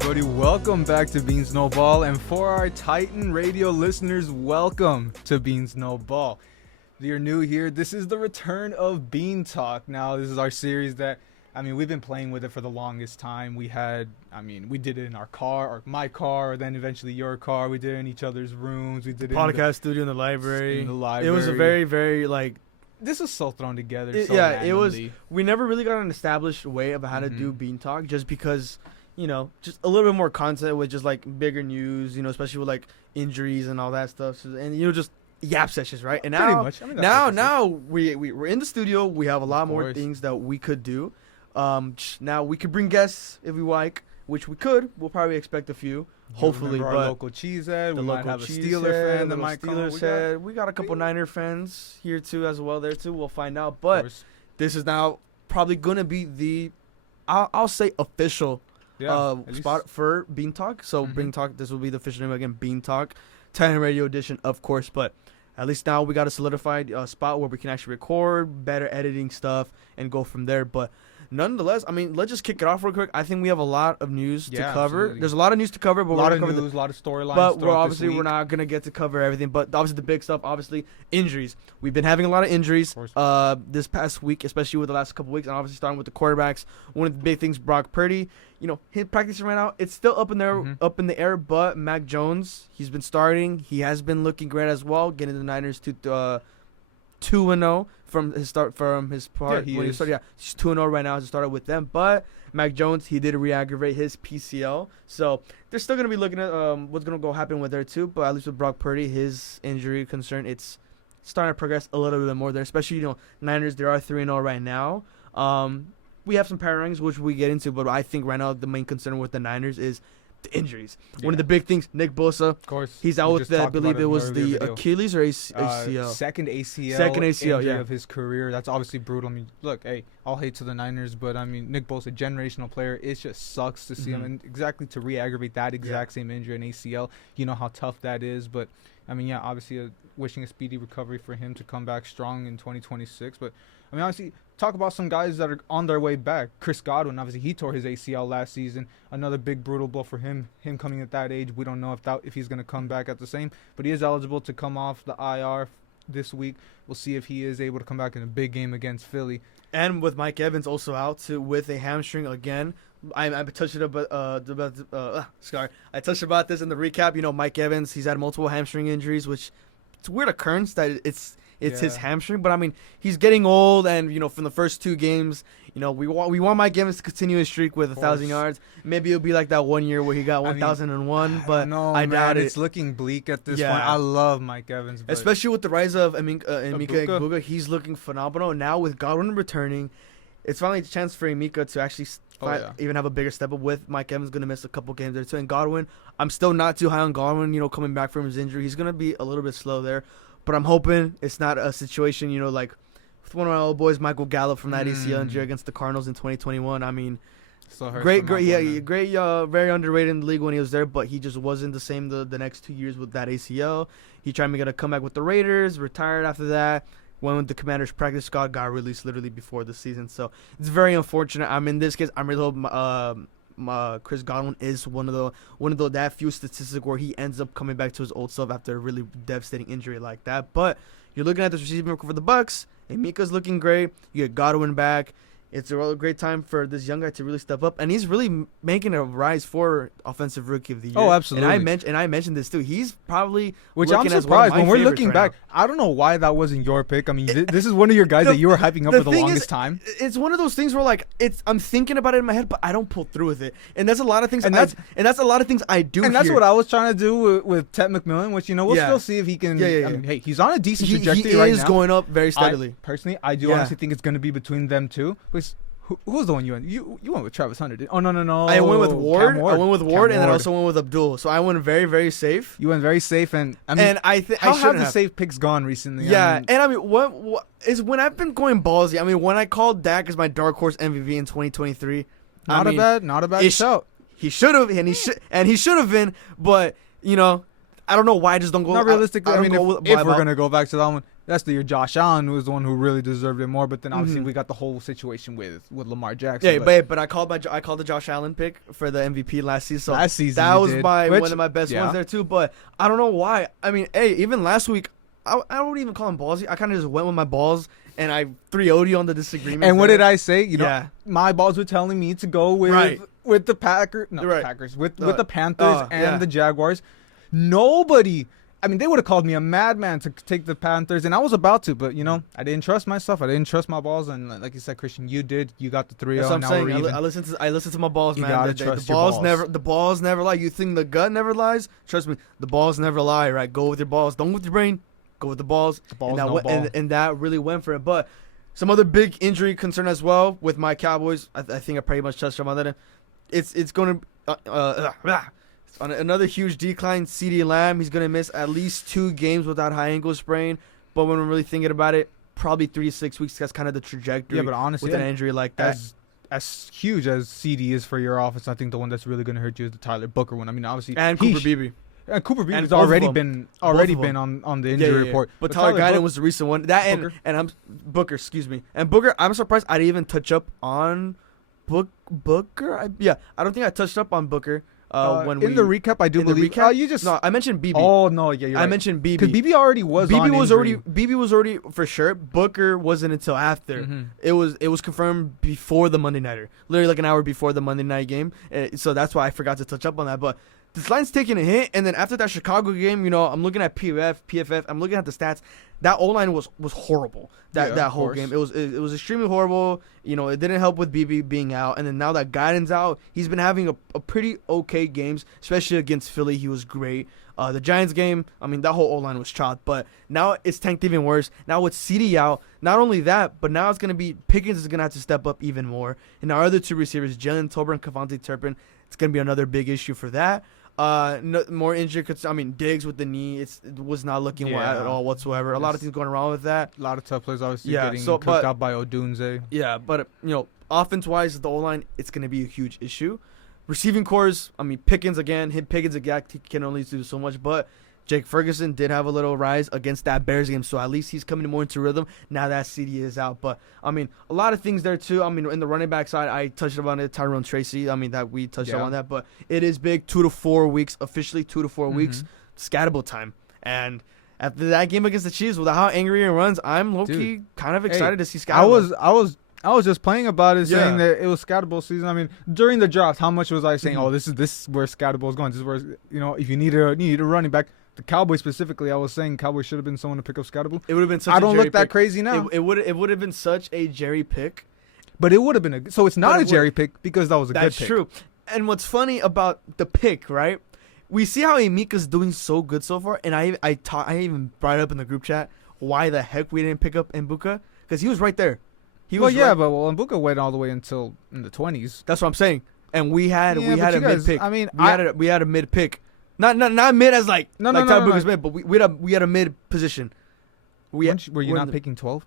everybody? Welcome back to Bean Snowball, and for our Titan Radio listeners, welcome to Bean Snowball. If you're new here, this is the return of Bean Talk. Now, this is our series that, we've been playing with it for the longest time. We did it in our car, or my car, or then eventually your car. We did it in each other's rooms. We did it podcast in the studio in the library. It was a very, very, this was so thrown together. It was. We never really got an established way of how to do Bean Talk, just because, just a little bit more content with just bigger news, especially with injuries and all that stuff. So, and just yap sessions, right? And now, now we're in the studio. We have a lot more things that we could do. Now we could bring guests if we like, which we could. We'll probably expect a few. Hopefully, our local cheesehead. We might have a Steeler fan that might come. We got a couple Niner fans here too, as well. There too, we'll find out. But this is now probably gonna be the, I'll say, official spot for Bean Talk. So Bean Talk, this will be the official name again, Bean Talk, Titan Radio Edition, of course. But at least now we got a solidified spot where we can actually record, better editing stuff, and go from there. But nonetheless, let's just kick it off real quick. I think we have a lot of news to cover. Absolutely. There's a lot of news to cover, but a lot of news, a lot of storylines. But we're not gonna get to cover everything. But obviously, the big stuff, injuries. We've been having a lot of injuries this past week, especially with the last couple weeks, and obviously starting with the quarterbacks. One of the big things, Brock Purdy. His practice right now, it's still up in the air. But Mac Jones, he's been starting. He has been looking great as well, getting the Niners to 2-0 from his start. He's 2-0 right now as a starter with them. But Mac Jones, he did re-aggravate his PCL, so they're still gonna be looking at what's gonna go happen with there too. But at least with Brock Purdy, his injury concern, it's starting to progress a little bit more there. Especially Niners, they are 3-0 right now. We have some power rankings which we get into, but I think right now the main concern with the Niners is the injuries. One of the big things, Nick Bosa, of course, he's out with, I believe it was the Achilles or ACL. Second ACL injury of his career. That's obviously brutal. Look, hey, I'll hate to the Niners, but Nick Bosa, generational player. It just sucks to see him, and exactly to re-aggravate that exact same injury in ACL. You know how tough that is, but obviously wishing a speedy recovery for him to come back strong in 2026. But obviously, talk about some guys that are on their way back. Chris Godwin, obviously, he tore his ACL last season. Another big, brutal blow for him. Him coming at that age, we don't know if he's going to come back at the same. But he is eligible to come off the IR this week. We'll see if he is able to come back in a big game against Philly. And with Mike Evans also out too with a hamstring again. I touched about this in the recap. Mike Evans, he's had multiple hamstring injuries, which it's a weird occurrence that it's his hamstring, but he's getting old, and from the first two games, we want Mike Evans to continue his streak with 1,000 yards. Maybe it'll be like that one year where he got 1,001, but I doubt it. It's looking bleak at this point. I love Mike Evans, especially with the rise of Emeka Egbuka. He's looking phenomenal now with Godwin returning. It's finally a chance for Emeka to actually even have a bigger step up. With Mike Evans going to miss a couple games there too, and Godwin, I'm still not too high on Godwin. Coming back from his injury, he's going to be a little bit slow there. But I'm hoping it's not a situation, like with one of my old boys, Michael Gallup, from that ACL injury against the Cardinals in 2021. Great, very underrated in the league when he was there, but he just wasn't the same the next 2 years with that ACL. He tried to make a comeback with the Raiders, retired after that, went with the Commanders' practice squad, got released literally before the season. So it's very unfortunate. In this case, I'm really hoping Chris Godwin is one of that few statistics where he ends up coming back to his old self after a really devastating injury like that. But you're looking at this receiving for the Bucks. Emeka's looking great. You get Godwin back. It's a really great time for this young guy to really step up, and he's really making a rise for Offensive Rookie of the Year. Oh, absolutely. And I mentioned this too. He's probably which I'm surprised when we're looking back. I don't know why that wasn't your pick. This is one of your guys that you were hyping up for the longest time. It's one of those things where I'm thinking about it in my head, but I don't pull through with it. And that's a lot of things. And that's a lot of things I do. And that's what I was trying to do with Ted McMillan, which we'll still see if he can. Hey, he's on a decent trajectory right now. He is going up very steadily. Personally, I do honestly think it's going to be between them two. Who's the one you went? You went with Travis Hunter. Oh, no. I went with Ward. I went with Ward, and then I also went with Abdul. So I went very, very safe. You went very safe, and how have the safe picks gone recently? Yeah, what is when I've been going ballsy. When I called Dak as my dark horse MVP in 2023, not a bad shout. He should have, and he should have been, but I don't know why I just don't go. Not realistically. If we're gonna go back to that one, that's the year Josh Allen was the one who really deserved it more. But then obviously we got the whole situation with Lamar Jackson. Yeah, but I called the Josh Allen pick for the MVP last season. So last season that was one of my best ones there too. But I don't know why. I mean, hey, even last week, I don't even call him ballsy. I kind of just went with my balls and I 3-0'd you on the disagreement. And what did I say? You know, my balls were telling me to go with the Packers, the Packers, with the Panthers and the Jaguars. Nobody. I mean, they would have called me a madman to take the Panthers, and I was about to, but, you know, I didn't trust myself. I didn't trust my balls, and like you said, Christian, you did. You got the 3-0. That's what I'm saying. I listen to my balls, man. You gotta trust your balls. The balls never lie. You think the gut never lies? Trust me, the balls never lie, right? Go with your balls. Don't with your brain. Go with the balls. The balls, and that really went for it. But some other big injury concern as well with my Cowboys. I think I pretty much touched on that. It's going to on another huge decline. CeeDee Lamb, he's going to miss at least 2 games without high ankle sprain. But when we're really thinking about it, probably 3 to 6 weeks. That's kind of the trajectory. Yeah, but honestly, with an injury like that. As huge as CD is for your offense, I think the one that's really going to hurt you is the Tyler Booker one. I mean, obviously, and Cooper Beebe. And Cooper Beebe has already been on the injury report. But Tyler Guyton was the recent one. And I'm Booker, excuse me. And Booker, I'm surprised I didn't even touch up on Booker. I don't think I touched up on Booker. In the recap, I do believe. I mentioned BB. Oh no, yeah, you're right. I mentioned BB because BB already was. BB was already for sure. Booker wasn't until after. Mm-hmm. It was confirmed before the Monday Nighter, literally like an hour before the Monday night game. So that's why I forgot to touch up on that. But this line's taking a hit, and then after that Chicago game, you know, I'm looking at PFF. I'm looking at the stats. That O-line was horrible. That whole game. It was extremely horrible. You know, it didn't help with BB being out, and then now that Guyton's out, he's been having a pretty okay games, especially against Philly. He was great. The Giants game, I mean, that whole O-line was chopped, but now it's tanked even worse. Now with CeeDee out, not only that, but now it's going to be Pickens is going to have to step up even more. And our other 2 receivers, Jalen Tolbert and Kevontae Turpin, it's going to be another big issue for that. More injury. I mean, Diggs with the knee, it was not looking well at all whatsoever. A lot of things going wrong with that. A lot of tough players obviously getting cooked out by Odunze. Yeah, but you know, offense-wise, the O-line, it's going to be a huge issue. Receiving cores, I mean, Pickens again. Pickens again, he can only do so much, but Jake Ferguson did have a little rise against that Bears game, so at least he's coming more into rhythm now that CD is out. But, I mean, a lot of things there, too. I mean, in the running back side, I touched on it, Tyrone Tracy. I mean, that we touched on that. But it is big, 2 to 4 weeks, officially 2 to 4 weeks, scattable time. And after that game against the Chiefs, with how angry it runs, I'm low-key kind of excited to see scattable. I was just playing about it, saying that it was scattable season. I mean, during the draft, how much was I saying, oh, this is where scattable is going. This is where, you know, if you need a running back, the Cowboys specifically, I was saying Cowboys should have been someone to pick up scattable. It would have been such I don't look that crazy now. It would have been such a Jerry pick. But it would have been so it's not a Jerry pick because that was a good pick. That's true. And what's funny about the pick, right? We see how Emika's doing so good so far, and I even brought it up in the group chat why the heck we didn't pick up Mbuka, because he was right there. But Mbuka went all the way until in the 20s. That's what I'm saying. And we had a mid pick. I mean, we had a mid pick. Not mid as like Booker's mid, but we had a mid position. Were you not picking 12?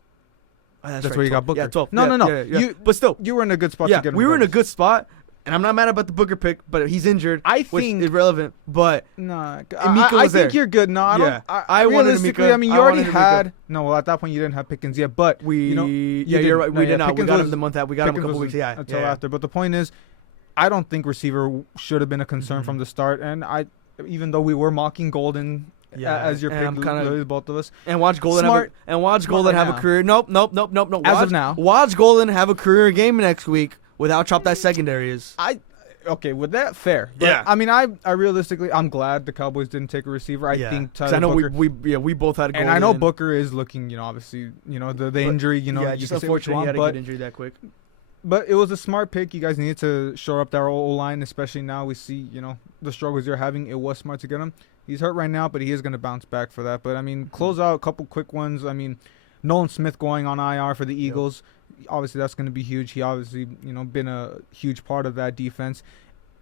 That's right, where you got Booker. Yeah, 12. No. Yeah. But still, you were in a good spot to get him. We were in a good spot. And I'm not mad about the Booker pick, but he's injured. Which is irrelevant. But I think you're good. No, I don't. I realistically, Emika, I mean, you already had. No, well, at that point you didn't have Pickens yet, but you're right. We did not. We got him the month out. We got him a couple weeks. Until after. But the point is, I don't think receiver should have been a concern from the start. And even though we were mocking Golden. As your pick, both of us. And watch Golden have a career. Nope. As of now, watch Golden have a career game next week. Without chop that secondary is. Okay, with that, fair. But, I mean, I realistically, I'm glad the Cowboys didn't take a receiver. I think Tyler Booker. We both had a goal. And I know Booker is looking, obviously, the injury, just unfortunately he had to get injured that quick. But it was a smart pick. You guys needed to shore up that O-line, especially now we see, the struggles you're having. It was smart to get him. He's hurt right now, but he is going to bounce back for that. But, I mean, close out a couple quick ones. I mean, Nolan Smith going on IR for the Eagles. Obviously, that's going to be huge. He obviously, been a huge part of that defense.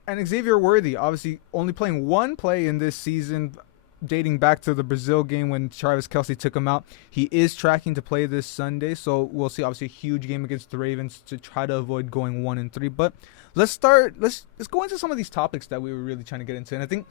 And Xavier Worthy, obviously, only playing one play in this season, dating back to the Brazil game when Travis Kelce took him out. He is tracking to play this Sunday, so we'll see, obviously, a huge game against the Ravens to try to avoid going 1-3. But let's go into some of these topics that we were really trying to get into. And I think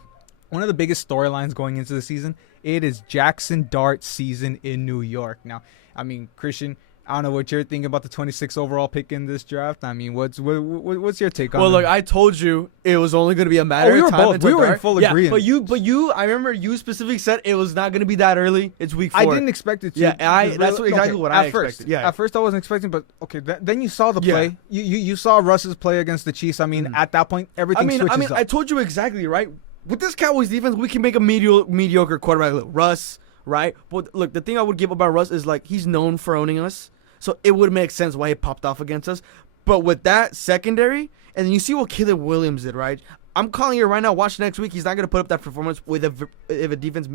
one of the biggest storylines going into the season, it is Jaxson Dart season in New York. Now, I mean, Christian, I don't know what you're thinking about the 26th overall pick in this draft. I mean, what's your take on it? Well, look, I told you it was only going to be a matter of time. We were in full agreement. But you, I remember you specifically said it was not going to be that early. It's week 4. I didn't expect it to. Yeah, that's exactly what I expected. At first, I wasn't expecting, but okay, then you saw the play. You saw Russ's play against the Chiefs. I mean, at that point, everything switches up. I told you exactly, right? With this Cowboys defense, we can make a mediocre quarterback. Look, Russ, right? But look, the thing I would give about Russ is like he's known for owning us. So it would make sense why he popped off against us. But with that secondary, and then you see what Caleb Williams did, right? I'm calling it right now. Watch next week. He's not going to put up that performance with a defense,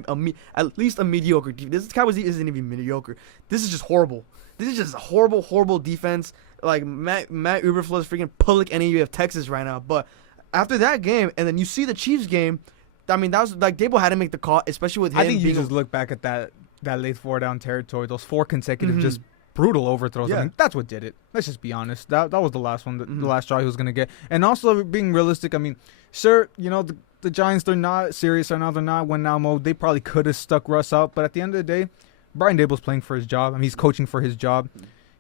at least a mediocre defense. This Cowboys isn't even mediocre. This is just horrible. This is just a horrible defense. Like Matt Eberflus is freaking Pullick NAU of Texas right now. But after that game, and then you see the Chiefs game, I mean, that was like Dable had to make the call, especially with him. I think you just look back at that late 4-down territory, those 4 consecutive just brutal overthrows. Yeah. I mean, that's what did it. Let's just be honest. That was the last one, the last draw he was going to get. And also, being realistic, I mean, sure, you know, the Giants, they're not serious right now. They're not win-now mode. They probably could have stuck Russ out. But at the end of the day, Brian Dable's playing for his job. I mean, he's coaching for his job.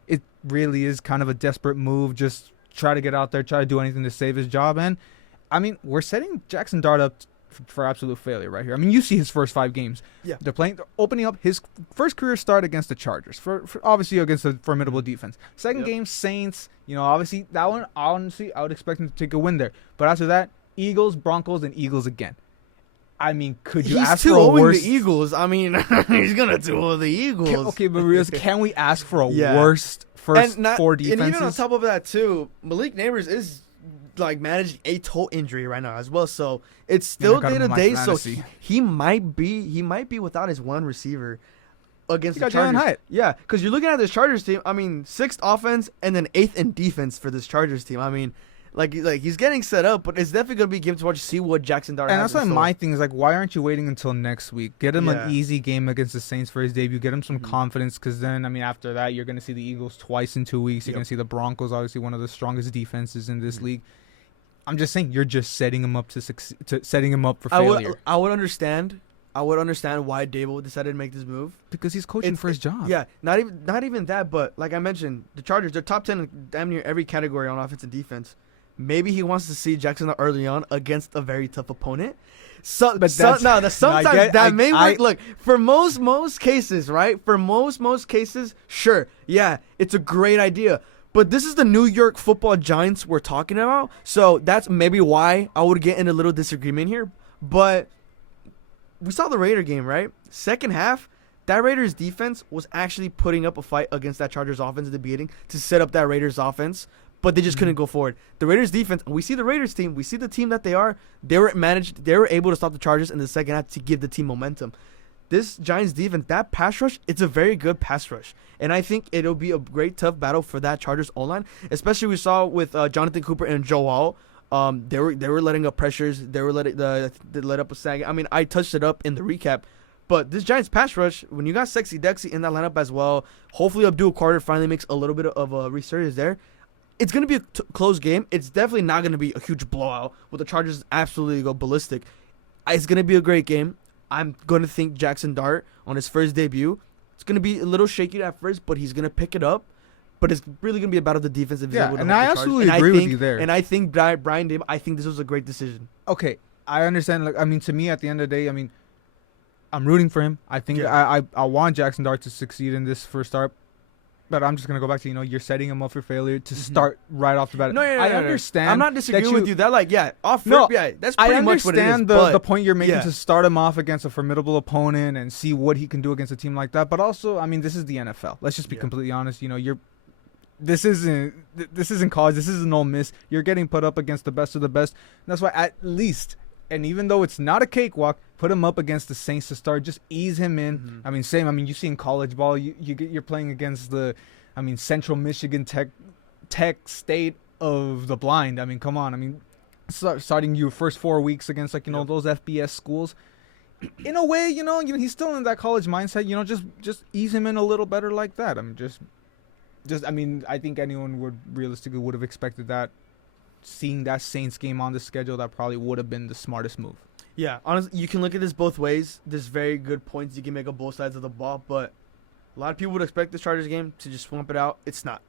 It really is kind of a desperate move. Just try to get out there, try to do anything to save his job. And, I mean, we're setting Jaxson Dart up for absolute failure right here. I mean, you see his first 5 games. Yeah, they're opening up his first career start against the Chargers, for obviously against a formidable defense. Second game, Saints. You know, obviously that one. Honestly, I would expect him to take a win there. But after that, Eagles, Broncos, and Eagles again. I mean, could you ask for a worse? The Eagles. I mean, he's gonna do the Eagles. But can we ask for a worst first 4 defenses? And even on top of that too, Malik Neighbors is like managing a toe injury right now as well, so it's still day to day. So he might be without his one receiver against the Chargers. Yeah, because you're looking at this Chargers team. I mean, 6th offense and then 8th in defense for this Chargers team. I mean, like he's getting set up, but it's definitely gonna be a game to watch to see what Jaxson Dart has. And that's why my thing is like, why aren't you waiting until next week? Get him an easy game against the Saints for his debut. Get him some confidence, because then, I mean, after that, you're gonna see the Eagles twice in 2 weeks. You're gonna see the Broncos, obviously one of the strongest defenses in this league. I'm just saying, you're just setting him up setting him up for failure. I would understand why Dable decided to make this move, because he's coaching for his job. Yeah, not even that, but like I mentioned, the Chargers, they're top 10 in damn near every category on offense and defense. Maybe he wants to see Jaxson early on against a very tough opponent. Sometimes that may work. Look, for most cases, right? For most cases, sure, yeah, it's a great idea. But this is the New York Football Giants we're talking about, so that's maybe why I would get in a little disagreement here. But we saw the Raider game, right? Second half, that Raiders defense was actually putting up a fight against that Chargers offense at the beginning to set up that Raiders offense, but they just couldn't go forward. The Raiders defense, we see the Raiders team, we see the team that they are. They were able to stop the Chargers in the second half to give the team momentum. This Giants defense, that pass rush, it's a very good pass rush. And I think it'll be a great tough battle for that Chargers O-line. Especially we saw with Jonathan Cooper and Joe Hall. They were letting up pressures. They let up a sag. I mean, I touched it up in the recap. But this Giants pass rush, when you got Sexy Dexy in that lineup as well, hopefully Abdul Carter finally makes a little bit of a resurgence there. It's going to be a close game. It's definitely not going to be a huge blowout with the Chargers absolutely go ballistic. It's going to be a great game. I'm going to think Jaxson Dart on his first debut. It's going to be a little shaky at first, but he's going to pick it up. But it's really going to be about the defensive. Yeah, and I absolutely agree with you there. And I think Brian Dable, I think this was a great decision. Okay, I understand. Like, I mean, to me, at the end of the day, I mean, I'm rooting for him. I think I want Jaxson Dart to succeed in this first start. But I'm just going to go back to, you're setting him up for failure to start right off the bat. I understand. I'm not disagreeing with you. That's pretty much what it is. I understand the point you're making to start him off against a formidable opponent and see what he can do against a team like that. But also, I mean, this is the NFL. Let's just be completely honest. This isn't college. This isn't Ole Miss. You're getting put up against the best of the best. And that's why at least, and even though it's not a cakewalk, put him up against the Saints to start. Just ease him in. I mean, same. I mean, you see in college ball, you're playing against Central Michigan Tech State of the blind. I mean, come on. I mean, starting your first 4 weeks against those FBS schools. In a way, he's still in that college mindset. Just ease him in a little better like that. I mean, I think anyone would have expected that. Seeing that Saints game on the schedule, that probably would have been the smartest move. Yeah, honestly, you can look at this both ways. There's very good points you can make on both sides of the ball, but a lot of people would expect this Chargers game to just swamp it out. It's not.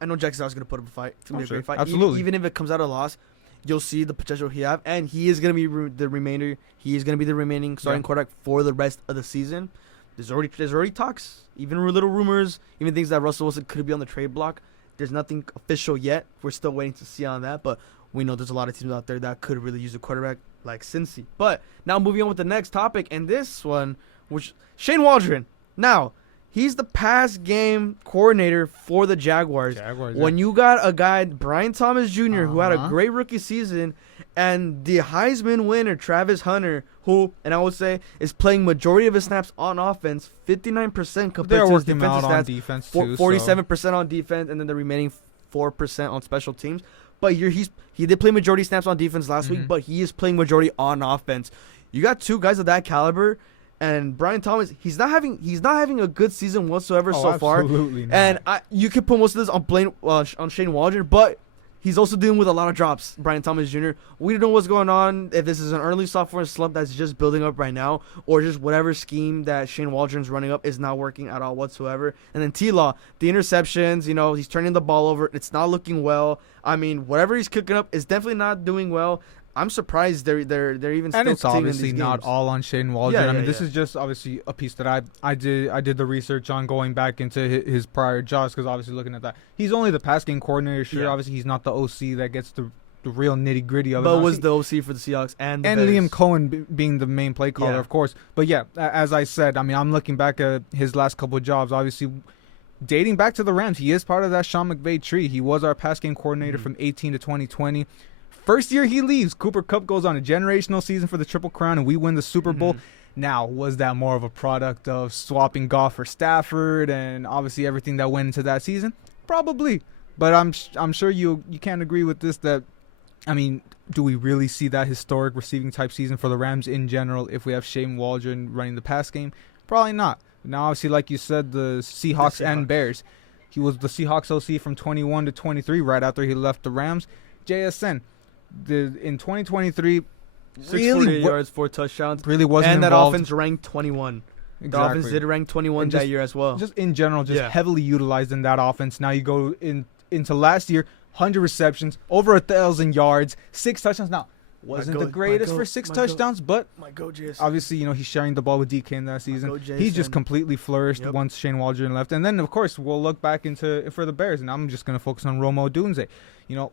I know Jackson's going to put up a fight. It's going to be a great fight. Absolutely. Even if it comes out a loss, you'll see the potential he have, and he is going to be the remainder. He is going to be the remaining starting quarterback for the rest of the season. There's already talks, even little rumors, even things that Russell Wilson could be on the trade block. There's nothing official yet. We're still waiting to see on that, but we know there's a lot of teams out there that could really use a quarterback like Cincy. But now moving on with the next topic, and this one, which Shane Waldron. Now, he's the pass game coordinator for the Jaguars. When you got a guy, Brian Thomas Jr., who had a great rookie season, and the Heisman winner, Travis Hunter, who, and I would say, is playing majority of his snaps on offense, 59% compared to his defensive stats, defense too, 47% on defense, and then the remaining 4% on special teams. But he did play majority snaps on defense last week, but he is playing majority on offense. You got two guys of that caliber. And Brian Thomas, he's not having a good season whatsoever so far. Absolutely not. And you can put most of this on Shane Waldron, but he's also dealing with a lot of drops. Brian Thomas Jr. We don't know what's going on. If this is an early sophomore slump that's just building up right now, or just whatever scheme that Shane Waldron's running up is not working at all whatsoever. And then T-Law, the interceptions, he's turning the ball over. It's not looking well. I mean, whatever he's cooking up is definitely not doing well. I'm surprised they're even still. And it's obviously in these not games. all on Shane Waldron. This is just obviously a piece that I did the research on, going back into his prior jobs, because obviously looking at that, he's only the pass game coordinator. Sure, obviously he's not the OC that gets the real nitty gritty of it. But was the OC for the Seahawks and Bears. Liam Cohen being the main play caller, of course. But yeah, as I said, I mean, I'm looking back at his last couple of jobs, obviously. Dating back to the Rams, he is part of that Sean McVay tree. He was our pass game coordinator from 18 to 2020. First year he leaves, Cooper Kupp goes on a generational season for the Triple Crown, and we win the Super Bowl. Now, was that more of a product of swapping Goff for Stafford and obviously everything that went into that season? Probably. But I'm sure you can't agree with this that, I mean, do we really see that historic receiving type season for the Rams in general if we have Shane Waldron running the pass game? Probably not. Now, obviously, like you said, the Seahawks and Bears. He was the Seahawks OC from 21 to 23 right after he left the Rams. JSN. In 2023, 648 yards, 4 touchdowns. Really wasn't and involved. that offense ranked 21. Exactly. The offense did rank 21 that year as well. Just in general, heavily utilized in that offense. Now you go into last year, 100 receptions, over 1,000 yards, 6 touchdowns. Now, wasn't the greatest for 6 touchdowns, but obviously, he's sharing the ball with DK in that season. He just completely flourished once Shane Waldron left. And then, of course, we'll look back for the Bears, and I'm just going to focus on Rome Odunze.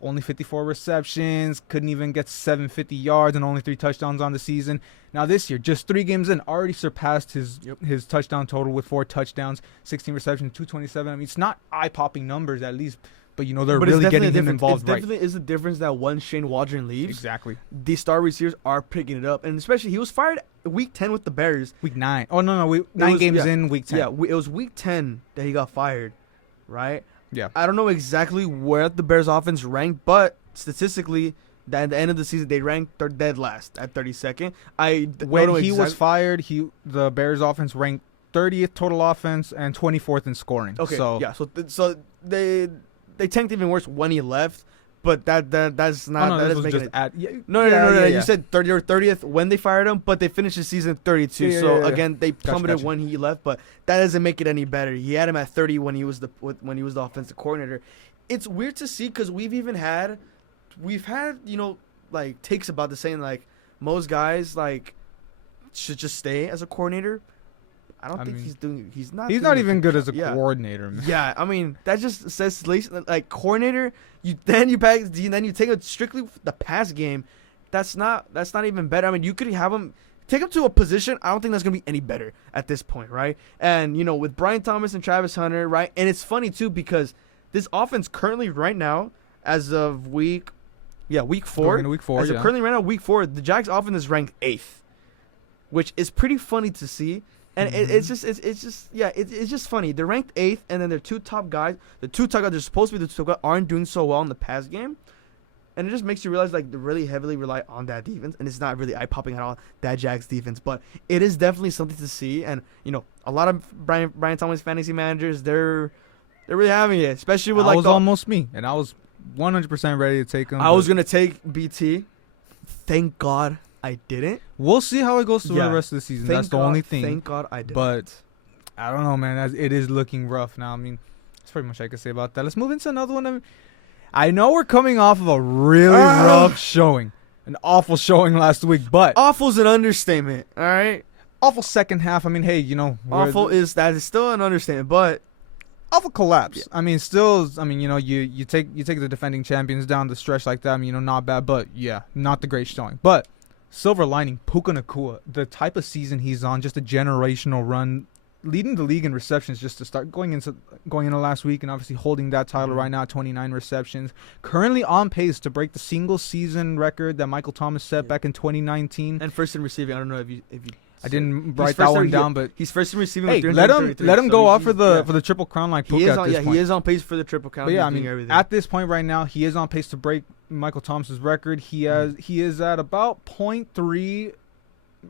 Only 54 receptions, couldn't even get 750 yards and only 3 touchdowns on the season. Now this year, just 3 games in, already surpassed his touchdown total with 4 touchdowns, 16 receptions, 227. I mean, it's not eye-popping numbers at least, but they're really getting him involved right. It definitely is the difference that once Shane Waldron leaves, exactly, the star receivers are picking it up, and especially he was fired week 10 with the Bears. Week 9. Oh no, 9 games in week 10. Yeah, it was week 10 that he got fired, right? Yeah. I don't know exactly where the Bears offense ranked, but statistically, at the end of the season, they ranked dead last at 32nd. When he was fired, the Bears offense ranked 30th total offense and 24th in scoring. Okay. So so they tanked even worse when he left. But that's not. That doesn't make it. No. You said 30 or 30th when they fired him, but they finished the season 32. Again, they plummeted when he left, but that doesn't make it any better. He had him at 30 when he was the offensive coordinator. It's weird to see because we've had takes about the saying like most guys should just stay as a coordinator. I think he's not. He's not even good as a coordinator, man. Yeah, I mean that just says like coordinator. You take it strictly the pass game. That's not even better. I mean, you could have him take him to a position. I don't think that's gonna be any better at this point, right? And with Brian Thomas and Travis Hunter, right? And it's funny too because this offense currently right now, as of week 4. Currently right now, week 4, the Jags offense is ranked 8th, which is pretty funny to see. And it's just funny. They're ranked 8th, and then their 2 top guys, they're supposed to be the 2 top guys, aren't doing so well in the pass game. And it just makes you realize, they really heavily rely on that defense, and it's not really eye-popping at all, that Jags defense. But it is definitely something to see, and, a lot of Brian Thomas fantasy managers, they're really having it, especially with, almost me, and I was 100% ready to take him. I was going to take BT. Thank God I didn't. We'll see how it goes through the rest of the season. That's the only thing. Thank God I didn't. But I don't know, man. It is looking rough now. I mean, that's pretty much all I can say about that. Let's move into another one. I know we're coming off of a really rough showing. An awful showing last week, but... Awful's an understatement, all right? Awful second half. I mean, hey, you know... Awful is still an understatement, but... Awful collapse. Yeah. I mean, still... I mean, you know, you take the defending champions down the stretch like that. I mean, you know, not bad, but yeah, not the great showing. But, silver lining, Puka Nacua, the type of season he's on, just a generational run, leading the league in receptions just to start going into last week, and obviously holding that title right now, 29 receptions. Currently on pace to break the single season record that Michael Thomas set back in 2019. And first in receiving. I don't know if you I didn't write that one down, but he's first in receiving. Hey, with let him go off for the triple crown like Puka at this point. He is on pace for the triple crown. But yeah, I mean, at this point right now, he is on pace to break Michael Thomas's record. He is at about 0.3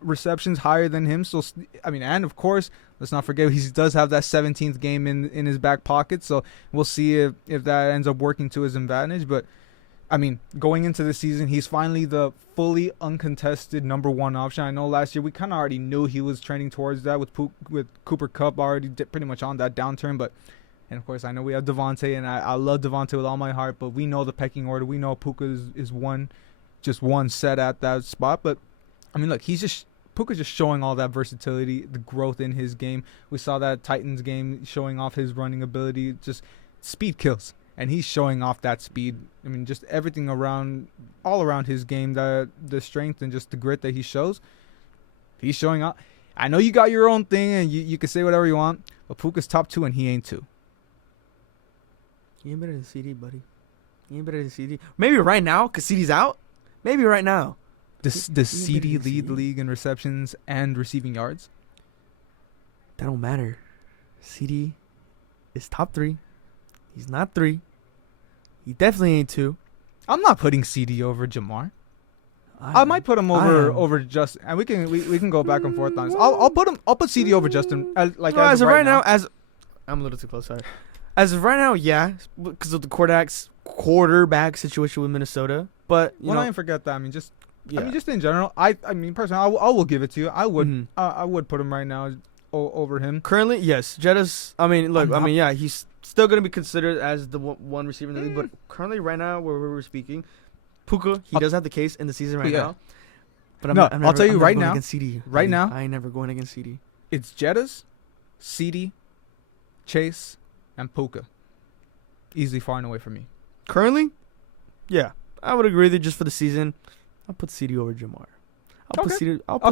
receptions higher than him. So I mean, and of course, let's not forget he does have that 17th game in his back pocket. So we'll see if that ends up working to his advantage. But I mean, going into the season, he's finally the fully uncontested number one option. I know last year we kind of already knew he was trending towards that with Cooper Kupp already pretty much on that downturn. But and of course, I know we have Devontae, and I love Devontae with all my heart. But we know the pecking order. We know Puka is one set at that spot. But I mean, look, Puka's just showing all that versatility, the growth in his game. We saw that Titans game showing off his running ability. Just speed kills, and he's showing off that speed. I mean, just everything all around his game, the strength and just the grit that he shows. He's showing up. I know you got your own thing, and you can say whatever you want, but Puka's top 2, and he ain't 2. He ain't better than CD, buddy. He ain't better than CD. Maybe right now, because CD's out. Maybe right now. Does CD lead the league in receptions and receiving yards? That don't matter. CD is top 3. He's not 3. He definitely ain't 2. I'm not putting CD over Jamar. I might put him over Justin, and we can go back and forth on this. I'll put CD over Justin. As of right now, I'm a little too close. Sorry. As of right now, yeah, because of the quarterback situation with Minnesota. But I didn't forget that. I mean, just in general, I mean, personally, I will give it to you. I would I would put him right now over him. Currently, yes. Jettis. I mean, look. Yeah, he's still going to be considered as the one receiver in the league. But currently, right now, where we're speaking, Puka, he does have the case in the season right now. But I'll tell you right now. CD. Right now, I ain't never going against CD. It's Jettis, CD, Chase, and Puka. Easily far and away from me. Currently, yeah, I would agree that just for the season, I'll put CD over Jamar. I'll put CD over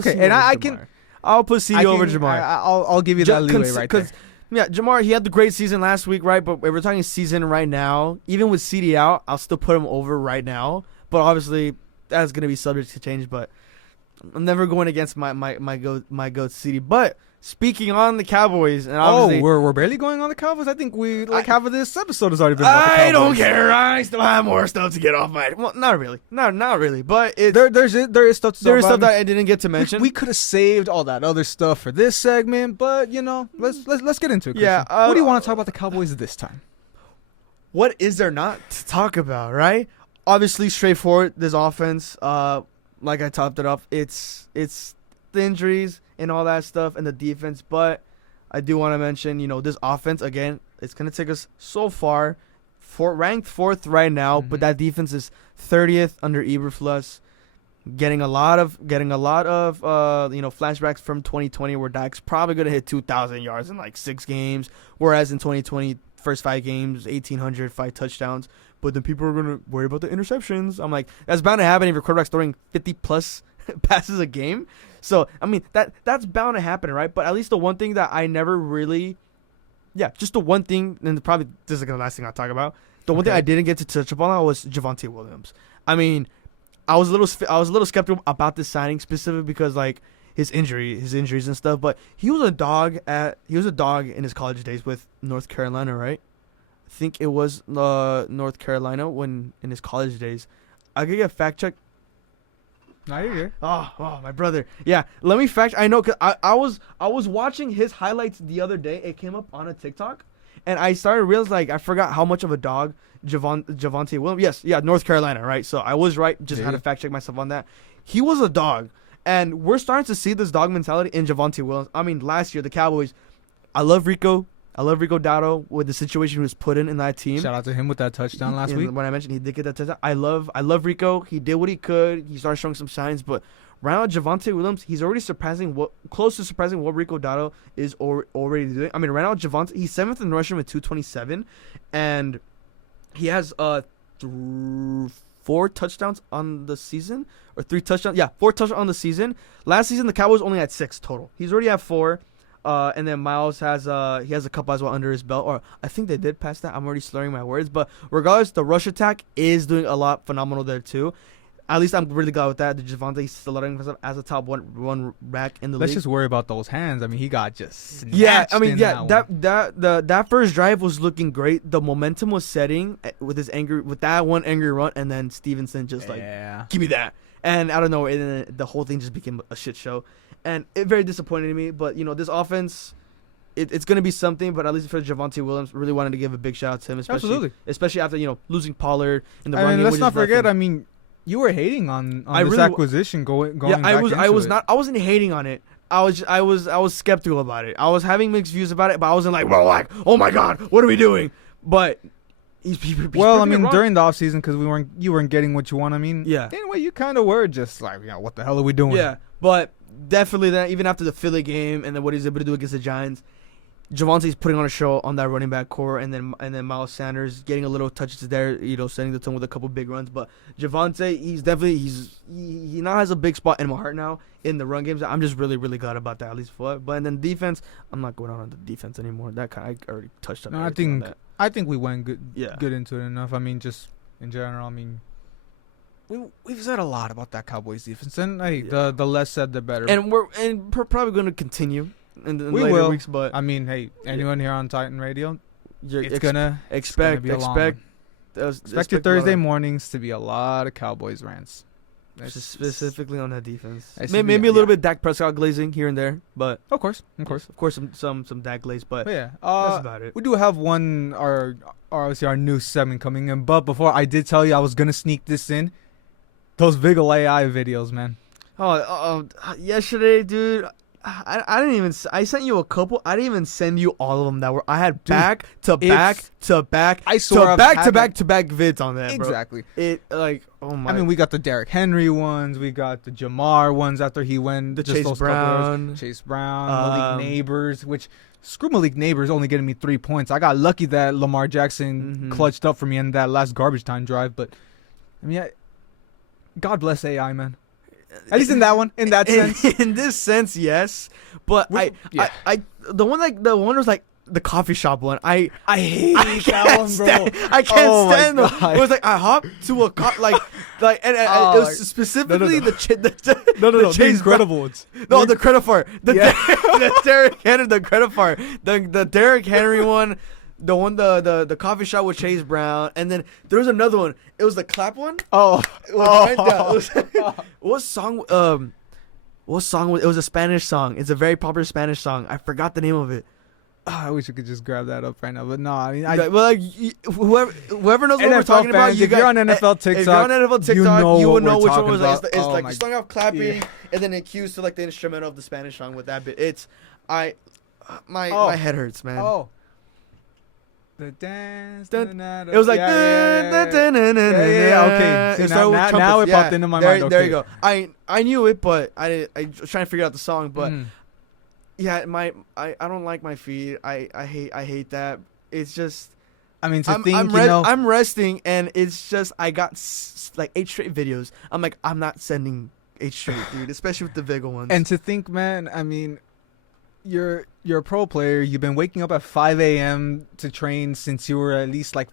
Jamar. I'll give you that leeway right there. Yeah, Jamar, he had the great season last week, right? But if we're talking season right now, even with CD out, I'll still put him over right now. But obviously, that's going to be subject to change. But I'm never going against my goat CD. But speaking on the Cowboys, and obviously, we're barely going on the Cowboys. I think half of this episode has already been about the Cowboys. I don't care. I still have more stuff to get off my. Well, not really, not really. But there is stuff to there is stuff that I didn't get to mention. We could have saved all that other stuff for this segment, but let's get into it. Christian. Yeah. What do you want to talk about the Cowboys this time? What is there not to talk about? Right. Obviously, straightforward. This offense, like I topped it off. It's the injuries and all that stuff and the defense, but I do want to mention, this offense, again, it's going to take us so far, ranked 4th right now, but that defense is 30th under Eberflus, getting a lot of flashbacks from 2020 where Dak's probably going to hit 2,000 yards in like 6 games, whereas in 2020, first 5 games, 1,800, 5 touchdowns, but then people are going to worry about the interceptions. I'm like, that's bound to happen if your quarterback's throwing 50-plus passes a game. So, I mean, that's bound to happen, right? But at least the one thing that I never really... Yeah, just the one thing, and probably this is the last thing I'll talk about. The one thing I didn't get to touch upon was Javonte Williams. I mean, I was a little skeptical about this signing, specifically because, like, his injuries and stuff. But he was a dog in his college days with North Carolina, right? I think it was North Carolina when in his college days. I could get fact check. No, you're here. Oh, my brother. Yeah, let me fact. I know, cause I was watching his highlights the other day. It came up on a TikTok, And I started to realize, like, I forgot how much of a dog Javonte Williams. Yes, yeah, North Carolina, right? So I was right. Just had to fact check myself on that. He was a dog. And we're starting to see this dog mentality in Javonte Williams. I mean, last year, the Cowboys, I love Rico. I love Rico Dowdle with the situation he was put in that team. Shout out to him with that touchdown last week. When I mentioned he did get that touchdown, I love Rico. He did what he could. He started showing some signs, but right now Javonte Williams, he's already close to surpassing what Rico Dowdle is already doing. I mean, right now Javonte, he's 7th in rushing with 227, and he has 4 touchdowns on the season, or 3 touchdowns. Yeah, 4 touchdowns on the season. Last season the Cowboys only had 6 total. He's already at 4. And then Miles has a couple as well under his belt, or I think they did pass that. I'm already slurring my words, but regardless, the rush attack is doing a lot phenomenal there too. At least I'm really glad with that. The Javonte solidified himself as a top one rack in the league. Let's just worry about those hands. I mean, he got just snatched. Yeah, I mean, that first drive was looking great. The momentum was setting with that one angry run, and then Stevenson just give me that. And I don't know, and then the whole thing just became a shit show. And it very disappointed me, but this offense, it's going to be something. But at least for Javonte Williams, really wanted to give a big shout out to him, especially after losing Pollard in the run game. Let's not forget. I mean, you were hating on this acquisition going. Yeah, I wasn't hating on it. I was skeptical about it. I was having mixed views about it, but I wasn't like, well, like, oh my god, what are we doing? But he's well, I mean, during the offseason, because you weren't getting what you want. I mean, yeah. Anyway, you kind of were just like, what the hell are we doing? Yeah, but definitely that even after the Philly game and then what he's able to do against the Giants, Javonte's putting on a show on that running back core, and then Miles Sanders getting a little touches there, setting the tone with a couple big runs. But Javonte, he now has a big spot in my heart now in the run games. I'm just really, really glad about that, at least for it. But then defense, I'm not going on the defense anymore. I already touched on. No, I think we went good into it enough. I mean, just in general, I mean, we've said a lot about that Cowboys defense, and the less said the better. And we're probably going to continue in the later weeks. But I mean, hey, anyone here on Titan Radio, expect your Thursday mornings to be a lot of Cowboys rants. Specifically on that defense. Maybe a little bit Dak Prescott glazing here and there, but of course, some Dak glaze. But yeah, that's about it. We do have our new segment coming in, but before I did tell you I was gonna sneak this in. Those Vigil AI videos, man. Yesterday, dude, I didn't even. I sent you a couple. I didn't even send you all of them that were. I had back to back vids on that. Exactly. Bro. Oh my. I mean, we got the Derrick Henry ones. We got the Jamar ones after he went. The Chase Brown. Malik Neighbors. Which screw Malik Neighbors only getting me 3 points. I got lucky that Lamar Jackson clutched up for me in that last garbage time drive. But I mean, God bless AI, man. At least in that sense. In this sense, yes. But the one was like the coffee shop one. I hate that one, bro. I can't stand them. It was like I hopped to a it was specifically the Chase incredible ones. No, the credit part. The Derrick Henry, the credit part. The Derrick Henry one. The one, the coffee shop with Chase Brown, and then there was another one. It was the clap one. What song? It was a Spanish song. It's a very popular Spanish song. I forgot the name of it. I wish I could just grab that up right now, but no. I mean, whoever knows what we're talking about, if you're on NFL TikTok, you will know which one was like. It's like you starting off clapping, and then it cues to like the instrumental of the Spanish song with that bit. My head hurts, man. Oh. The dance. It was like okay. See, now it popped into my mind. There you go. I knew it, but I was trying to figure out the song. But yeah, I don't like my feed. I hate that. It's just. I mean, I'm resting, and it's just I got like 8 straight videos. I'm like, I'm not sending 8 straight, dude. Especially with the Vigil ones. And to think, man, I mean. You're a pro player. You've been waking up at 5 a.m. to train since you were at least like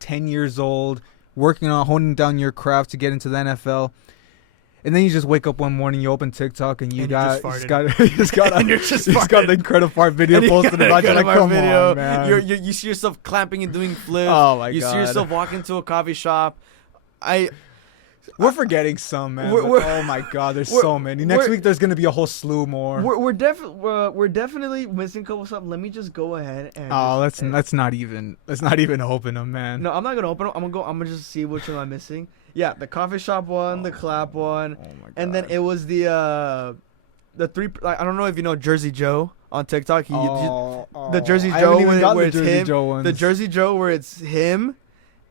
10 years old, working on honing down your craft to get into the NFL. And then you just wake up one morning, you open TikTok, and you got the incredible fart video posted about you. Like, come on, man. You see yourself clapping and doing flips. Oh my god. You see yourself walking to a coffee shop. We're forgetting some, man. Oh my God, there's so many. Next week there's gonna be a whole slew more. We're definitely missing a couple stuff. Let me just go ahead and. Let's not even open them, man. No, I'm not gonna open them. I'm gonna just see which one I'm missing. Yeah, the coffee shop one, the clap one, and then it was the three. Like, I don't know if you know Jersey Joe on TikTok. The Jersey Joe where it's him. The Jersey Joe where it's him.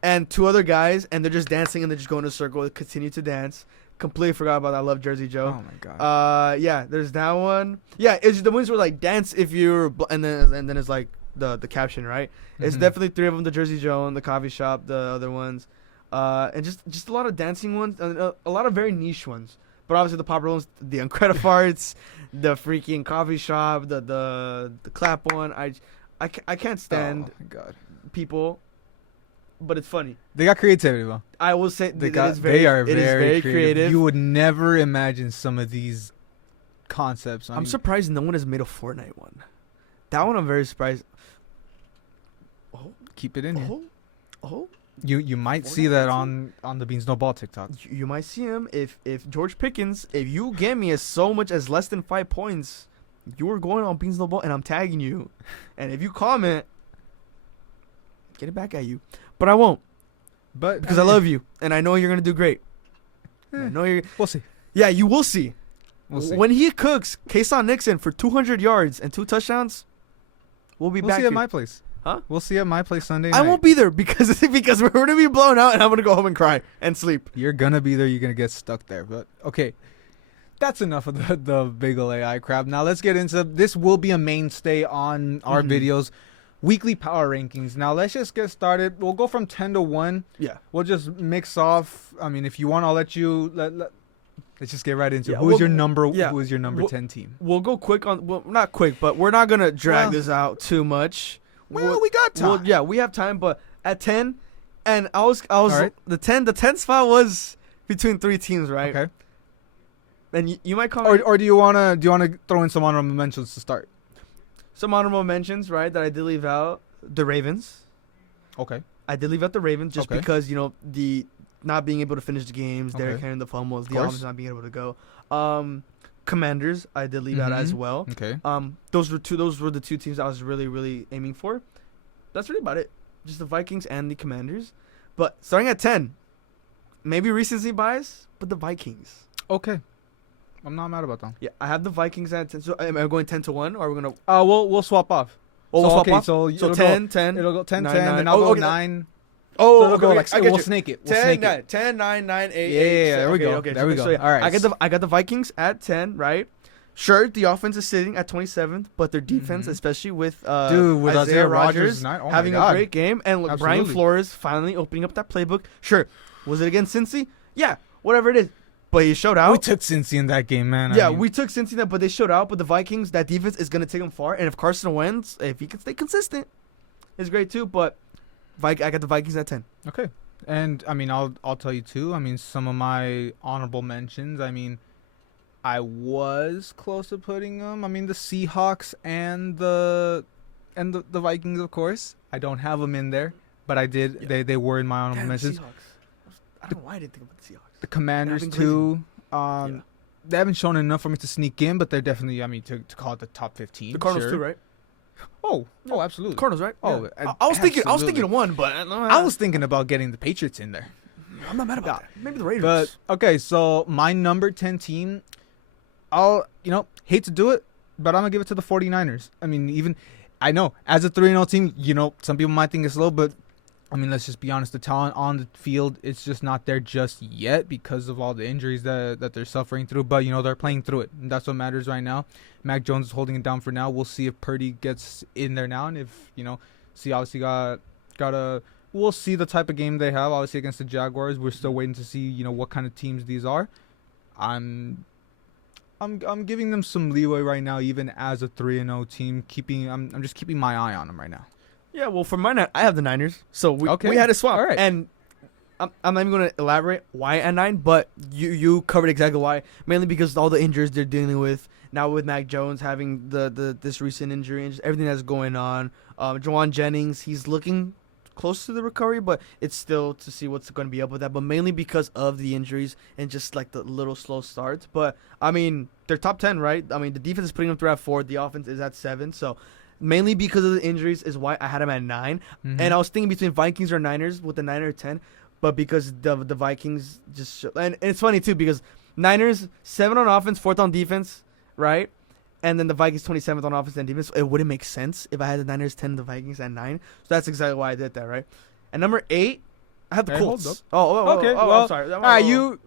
And two other guys, and they're just dancing, and they just go in a circle, and continue to dance. Completely forgot about that. I love Jersey Joe. Oh my God. Yeah, there's that one. Yeah, it's the ones where like dance if you're, and then it's like the caption, right? Mm-hmm. It's definitely three of them: the Jersey Joe and the coffee shop, the other ones, and just a lot of dancing ones, and a lot of very niche ones. But obviously the popular ones, the Incredifarts, the freaking coffee shop, the clap one. I can't stand people. But it's funny. They got creativity, though. I will say they are very creative. You would never imagine some of these concepts. I'm surprised no one has made a Fortnite one. That one I'm very surprised. Oh, keep it in here. You might see that on the Beans No Ball TikTok. You might see him if George Pickens, if you get me as so much as less than 5 points, you are going on Beans No Ball and I'm tagging you. And if you comment, get it back at you. But I won't. But because I love you and I know you're gonna do great. I know you're. We'll see. Yeah, you will see. We'll see. When he cooks Kason Nixon for 200 yards and 2 touchdowns, we'll back. We'll see here. At my place. Huh? We'll see at my place Sunday night. I won't be there because we're gonna be blown out and I'm gonna go home and cry and sleep. You're gonna be there. You're gonna get stuck there. But okay. That's enough of the big ol' AI crap. Now let's get into this. Will be a mainstay on our videos. Weekly power rankings. Now let's just get started. We'll go from 10 to 1. Yeah. We'll just mix off. I mean, if you want, I'll let you. Let's just get right into it. Who's your number 10 team? We'll go quick on. Well, not quick, but we're not gonna drag this out too much. We got time. We have time. But at 10, and I was right. the 10 spot was between 3 teams, right? Okay. And you might call or do you wanna throw in some honorable mentions to start? Some honorable mentions, right, that I did leave out. The Ravens. Okay. I did leave out the Ravens just because, the not being able to finish the games, Derrick Henry the fumbles, the offense not being able to go. Commanders, I did leave out as well. Okay. Those were the 2 teams I was really, really aiming for. That's really about it. Just the Vikings and the Commanders. But starting at 10, maybe recency bias, but the Vikings. Okay. I'm not mad about that. Yeah, I have the Vikings at 10. So am I going 10 to 1 or are we going to we'll swap off. Oh, we'll swap off. So 10, 10. It'll go 10, 9, 10, 9. and I'll go 9. Oh, so it'll go like we'll snake it. 10, 9, 9, 8. Yeah, there we go. Okay, there we go. So, yeah, all right. I got the Vikings at 10, right? Sure, the offense is sitting at 27th, but their defense, especially with Isaiah Rodgers having a great game, and Brian Flores finally opening up that playbook. Sure, was it against Cincy? Yeah, whatever it is. But he showed out. We took Cincy in that game, man. Yeah, we took Cincy in that, but they showed out. But the Vikings, that defense is going to take them far. And if Carson Wentz, if he can stay consistent, it's great too. But I got the Vikings at 10. Okay. And, I mean, I'll tell you too. I mean, some of my honorable mentions, I mean, I was close to putting them. I mean, the Seahawks and the Vikings, of course. I don't have them in there, but I did. Yeah. They were in my honorable mentions. I don't know why I didn't think about the Seahawks. The Commanders too. They haven't shown enough for me to sneak in, but they're definitely. I mean, to call it the top 15. The Cardinals too, right? Oh, absolutely. The Cardinals, right? Oh, yeah. I was thinking of one, but I was thinking about getting the Patriots in there. I'm not mad about that. Maybe the Raiders. But okay, so my number 10 team, I'll hate to do it, but I'm gonna give it to the 49ers. I mean, I know as a 3-0 team, some people might think it's low, but I mean, let's just be honest. The talent on the field, it's just not there just yet because of all the injuries that they're suffering through. But, they're playing through it. And that's what matters right now. Mac Jones is holding it down for now. We'll see if Purdy gets in there now. And if, obviously we'll see the type of game they have, obviously, against the Jaguars. We're still waiting to see, what kind of teams these are. I'm giving them some leeway right now, even as a 3-0 team. I'm just keeping my eye on them right now. Yeah, well, for mine, I have the Niners, so we had to swap. All right. And I'm not even going to elaborate why at 9, but you covered exactly why. Mainly because all the injuries they're dealing with now with Mac Jones having this recent injury and just everything that's going on. Jawan Jennings, he's looking close to the recovery, but it's still to see what's going to be up with that. But mainly because of the injuries and just like the little slow starts. But I mean, they're top 10, right? I mean, the defense is putting them through at 4. The offense is at 7. So mainly because of the injuries is why I had them at 9. Mm-hmm. And I was thinking between Vikings or Niners with the 9 or 10. But because the Vikings just and it's funny too because Niners 7 on offense, 4th on defense, right? And then the Vikings 27th on offense and defense. It wouldn't make sense if I had the Niners 10 and the Vikings at 9. So that's exactly why I did that, right? And number 8, I have the Colts. Okay. Well, I'm sorry. All right, you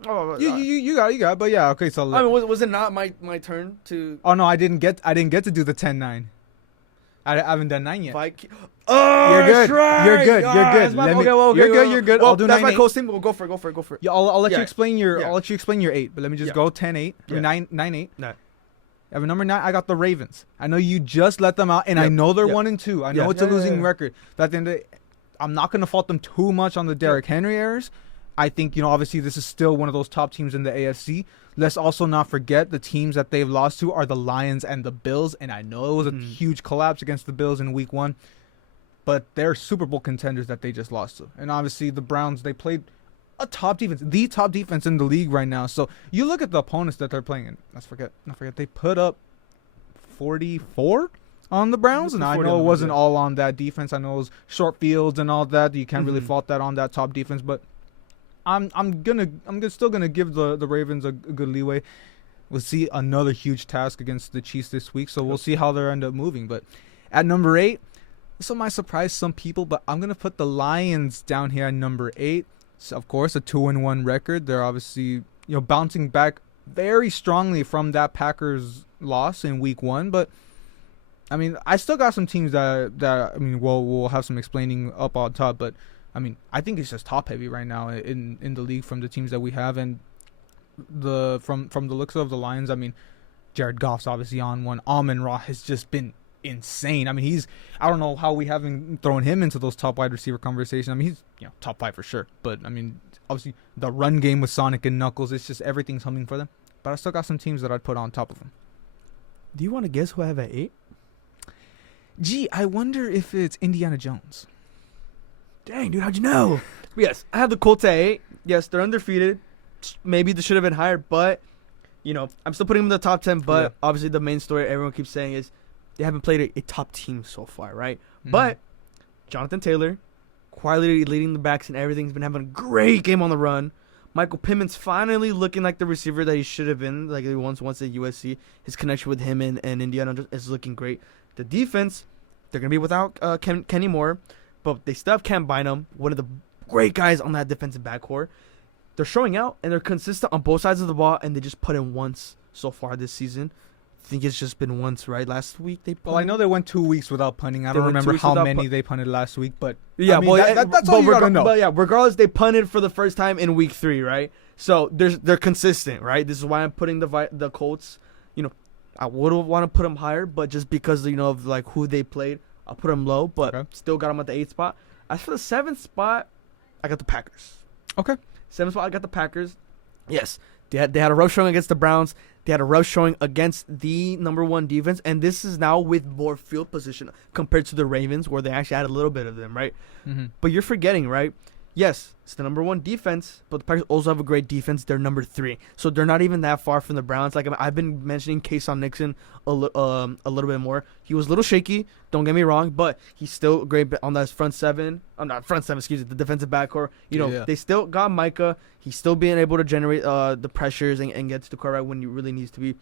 got. But yeah, okay. So I mean, was it not my turn to? Oh no, I didn't get to do the 10-9. I haven't done 9 yet. Oh, you're good. Right. You're good. You're good. Well, I'll do that's 9-8. my Colts team. We'll go for it. Yeah, I'll let you explain your. I'll let you explain your 8. But let me just go 10-8. Yeah. 9-8. No. I have number 9. I got the Ravens. I know you just let them out, and I know they're 1-2. I know it's a losing record. But at the end of the day, I'm not going to fault them too much on the Derrick Henry errors. I think, obviously this is still one of those top teams in the AFC. Let's also not forget the teams that they've lost to are the Lions and the Bills. And I know it was a huge collapse against the Bills in week 1. But they're Super Bowl contenders that they just lost to. And obviously the Browns, they played a top defense, the top defense in the league right now. So you look at the opponents that they're playing, and not forget, they put up 44 on the Browns, and I know it wasn't all on that defense. I know it was short fields and all that. You can't really fault that on that top defense, but I'm still gonna give the Ravens a good leeway. We'll see another huge task against the Chiefs this week, so we'll see how they end up moving. But at number 8, this might surprise some people, but I'm gonna put the Lions down here at number 8. So of course, a 2-1 record. They're obviously bouncing back very strongly from that Packers loss in week 1, but I mean, I still got some teams that I mean, we'll have some explaining up on top, but I mean, I think it's just top heavy right now in the league from the teams that we have, and from the looks of the Lions. I mean, Jared Goff's obviously on one. Amon-Ra has just been insane. I mean, I don't know how we haven't thrown him into those top wide receiver conversations. I mean, he's top 5 for sure, but I mean, obviously the run game with Sonic and Knuckles, it's just everything's humming for them. But I still got some teams that I'd put on top of them. Do you want to guess who I have at 8? Gee, I wonder if it's Indiana Jones. Dang, dude, how'd you know? Yes, I have the Colts at 8. Yes, they're undefeated. Maybe they should have been higher, but, I'm still putting them in the top 10. But obviously the main story everyone keeps saying is they haven't played a top team so far, right? But Jonathan Taylor, quietly leading the backs and everything, has been having a great game on the run. Michael Pittman's finally looking like the receiver that he should have been, like he once at USC. His connection with him and Indiana is looking great. The defense, they're going to be without Kenny Moore, but they still have Cam Bynum, one of the great guys on that defensive backcourt. They're showing out, and they're consistent on both sides of the ball, and they just put in once so far this season. I think it's just been once, right? Last week they punted. Well, I know they went 2 weeks without punting. I don't remember how many they punted last week, but yeah, I mean, that's all you gotta know. But yeah, regardless, they punted for the first time in week 3, right? So they're consistent, right? This is why I'm putting the Colts. I would want to put them higher, but just because of like who they played, I'll put them low. But still got them at the 8th spot. As for the 7th spot, I got the Packers. Okay, 7th spot, I got the Packers. Yes, they had a rough showing against the Browns. They had a rough showing against the number 1 defense, and this is now with more field position compared to the Ravens, where they actually had a little bit of them, right? But you're forgetting, right? Yes, it's the number 1 defense, but the Packers also have a great defense. They're number 3, so they're not even that far from the Browns. Like I've been mentioning, Kason Nixon a little bit more. He was a little shaky, don't get me wrong, but he's still great on that front 7. I'm not front 7, excuse me, the defensive backcourt. They still got Micah. He's still being able to generate the pressures and get to the quarterback when he really needs to be.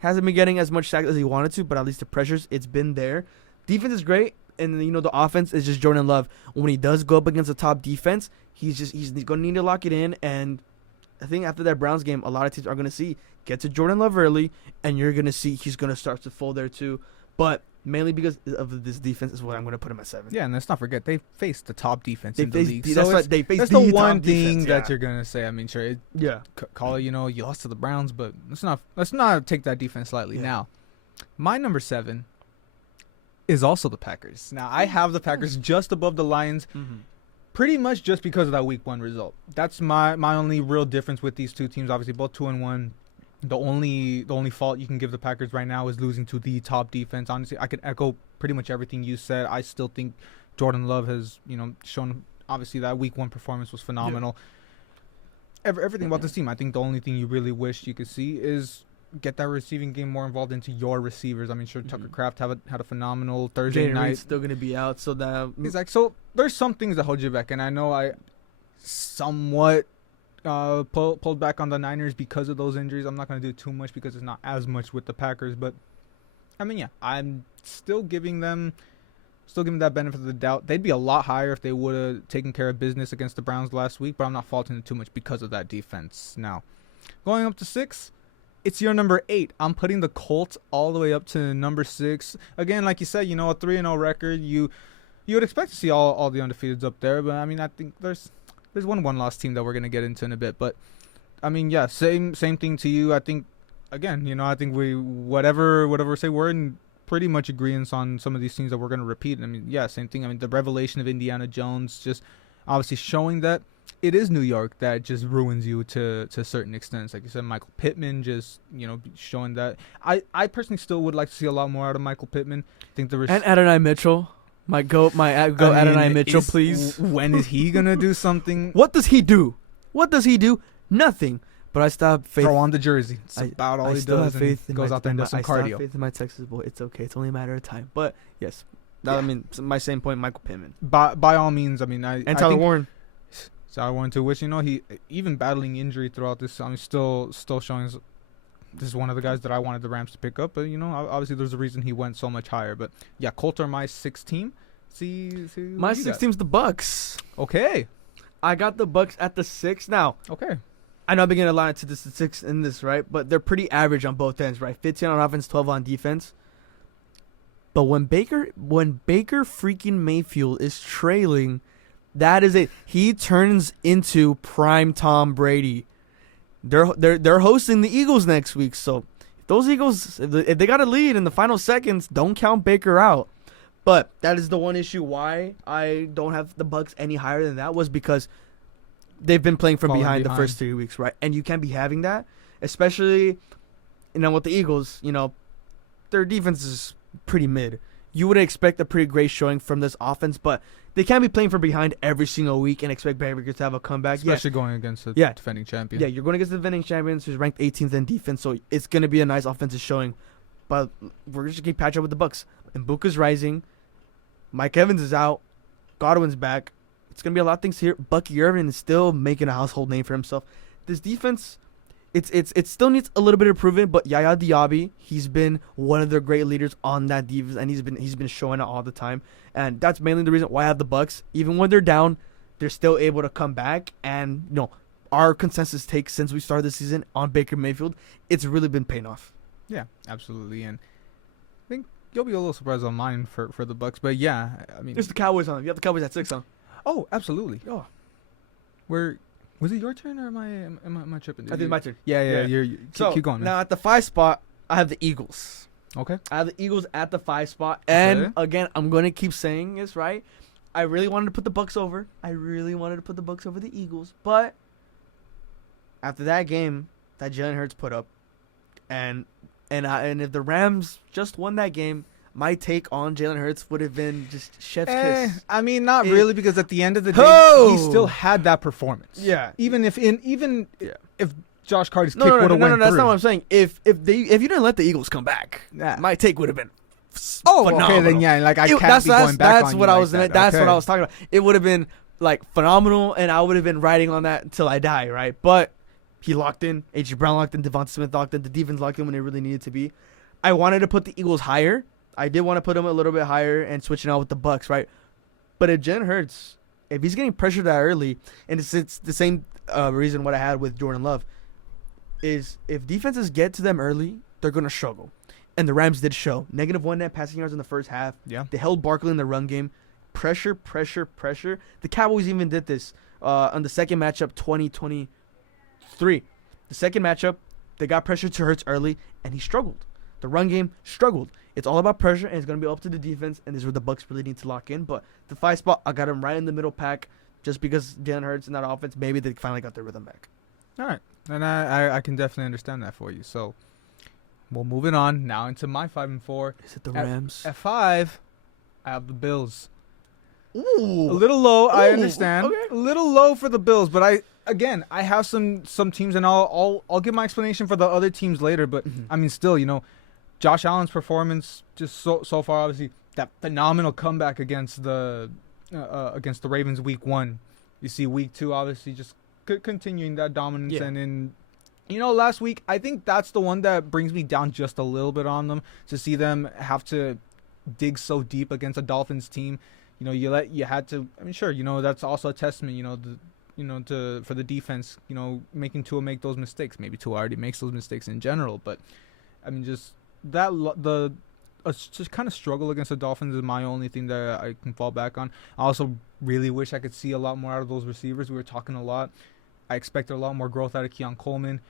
Hasn't been getting as much sack as he wanted to, but at least the pressures, it's been there. Defense is great. And the offense is just Jordan Love. When he does go up against a top defense, he's going to need to lock it in. And I think after that Browns game, a lot of teams are going to get to Jordan Love early, and you're going to see he's going to start to fold there too. But mainly because of this defense is what I'm going to put him at 7. Yeah, and let's not forget they faced the top defense in the league. That's the one thing that you're going to say. I mean, sure, call it, you lost to the Browns, but let's not take that defense lightly. Now, my number 7 is also the Packers. Now, I have the Packers just above the Lions, pretty much just because of that week 1 result. That's my only real difference with these two teams. Obviously, both 2-1. The only fault you can give the Packers right now is losing to the top defense. Honestly, I could echo pretty much everything you said. I still think Jordan Love has, shown obviously that week 1 performance was phenomenal. Yeah. Everything about this team, I think the only thing you really wish you could see is get that receiving game more involved into your receivers. I mean, sure, Tucker Kraft had a phenomenal Thursday Jaden night. Reed's still going to be out, so that... So there's some things that hold you back, and I know I somewhat pulled back on the Niners because of those injuries. I'm not going to do too much because it's not as much with the Packers, but I mean, yeah, I'm still giving them that benefit of the doubt. They'd be a lot higher if they would have taken care of business against the Browns last week, but I'm not faulting it too much because of that defense. Now, going up to 6, it's your number 8. I'm putting the Colts all the way up to number 6. Again, like you said, a 3-0 record. You would expect to see all the undefeateds up there, but I mean, I think there's one loss team that we're gonna get into in a bit. But I mean, yeah, same thing to you. I think again, I think we whatever say we're in pretty much agreement on some of these things that we're gonna repeat. I mean, yeah, same thing. I mean, the revelation of Indiana Jones just obviously showing that it is New York that just ruins you to certain extents. Like you said, Michael Pittman just, showing that. I personally still would like to see a lot more out of Michael Pittman. I think and Adonai Mitchell. Go Adonai Mitchell, please. When is he going to do something? What does he do? Nothing. But I still have faith. Throw on the jersey. It's about all he does. Have faith and goes out there and does some cardio. I still have faith in my Texas boy. It's okay. It's only a matter of time. But, yes. I mean, my same point, Michael Pittman. By all means, I mean, and Tyler Warren. Tyler Warren too, which, he, even battling injury throughout this, I mean, still showing this is one of the guys that I wanted the Rams to pick up. But, obviously there's a reason he went so much higher. But, yeah, Colts are my 6th team. See my 6th team's the Bucks. Okay. I got the Bucks at the 6 now. Okay. I know I'm beginning to lie to the statistics in this, right? But they're pretty average on both ends, right? 15 on offense, 12 on defense. But when Baker freaking Mayfield is trailing, that is it. He turns into prime Tom Brady. They're hosting the Eagles next week, so if those Eagles, if they got a lead in the final seconds, don't count Baker out. But that is the one issue why I don't have the Bucks any higher than that was because they've been playing from behind the first 3 weeks, right? And you can't be having that, especially, with the Eagles, their defense is pretty mid. You would expect a pretty great showing from this offense, but they can't be playing from behind every single week and expect Baker to have a comeback. Especially going against the defending champion. Yeah, you're going against the defending champions who's ranked 18th in defense, so it's going to be a nice offensive showing. But we're just going to patch up with the Bucks. Mbuka's rising. Mike Evans is out. Godwin's back. It's going to be a lot of things here. Bucky Irvin is still making a household name for himself. This defense, it still needs a little bit of improvement, but Yaya Diaby, he's been one of their great leaders on that defense, and he's been showing it all the time. And that's mainly the reason why I have the Bucks. Even when they're down, they're still able to come back. And, our consensus take since we started the season on Baker Mayfield, it's really been paying off. Yeah, absolutely. And I think you'll be a little surprised on mine for the Bucks, but yeah, I mean, there's the Cowboys on. You have the Cowboys at 6 on. Oh, absolutely. Oh, was it your turn or am I tripping? I think it's my turn. Yeah. Keep going. Man. Now at the 5 spot, I have the Eagles. Okay. I have the Eagles at the 5 spot, and again, I'm going to keep saying this, right? I really wanted to put the Bucks over. The Eagles, but after that game that Jalen Hurts put up, and if the Rams just won that game, my take on Jalen Hurts would have been just chef's kiss. I mean, not really, because at the end of the day, he still had that performance. Yeah. Even if Josh Carter's kick would have went through. No, that's not what I'm saying. If you didn't let the Eagles come back, my take would have been phenomenal. Okay, then yeah, like I can't be going back on That's what I was talking about. It would have been like phenomenal, and I would have been riding on that until I die, right? But he locked in. A.J. Brown locked in. Devonta Smith locked in. The defense locked in when it really needed to be. I wanted to put the Eagles higher. I did want to put him a little bit higher and switching out with the Bucks, right? But if Jalen Hurts, if he's getting pressured that early, and it's the same reason what I had with Jordan Love, is if defenses get to them early, they're going to struggle. And the Rams did show. -1 net passing yards in the first half. Yeah. They held Barkley in the run game. Pressure. The Cowboys even did this on the second matchup, 2023. The second matchup, they got pressure to Hurts early, and he struggled. The run game struggled. It's all about pressure, and it's going to be up to the defense, and this is where the Bucks really need to lock in. But the 5 spot, I got him right in the middle pack just because Jalen Hurts in that offense, maybe they finally got their rhythm back. All right. And I can definitely understand that for you. So we'll move it on now into my 5 and 4. Is it the Rams? At 5, I have the Bills. Ooh. A little low, I Ooh, understand. okay. A little low for the Bills, but I have some teams, and I'll give my explanation for the other teams later. But I mean, still, Josh Allen's performance just so far, obviously, that phenomenal comeback against the Ravens week 1. You see week 2, obviously, just continuing that dominance, and in last week, I think that's the one that brings me down just a little bit on them, to see them have to dig so deep against a Dolphins team. You had to. I mean, sure, that's also a testament, for the defense, making Tua make those mistakes. Maybe Tua already makes those mistakes in general, but I mean, just that just kind of struggle against the Dolphins is my only thing that I can fall back on. I also really wish I could see a lot more out of those receivers. We were talking a lot. I expected a lot more growth out of Keon Coleman.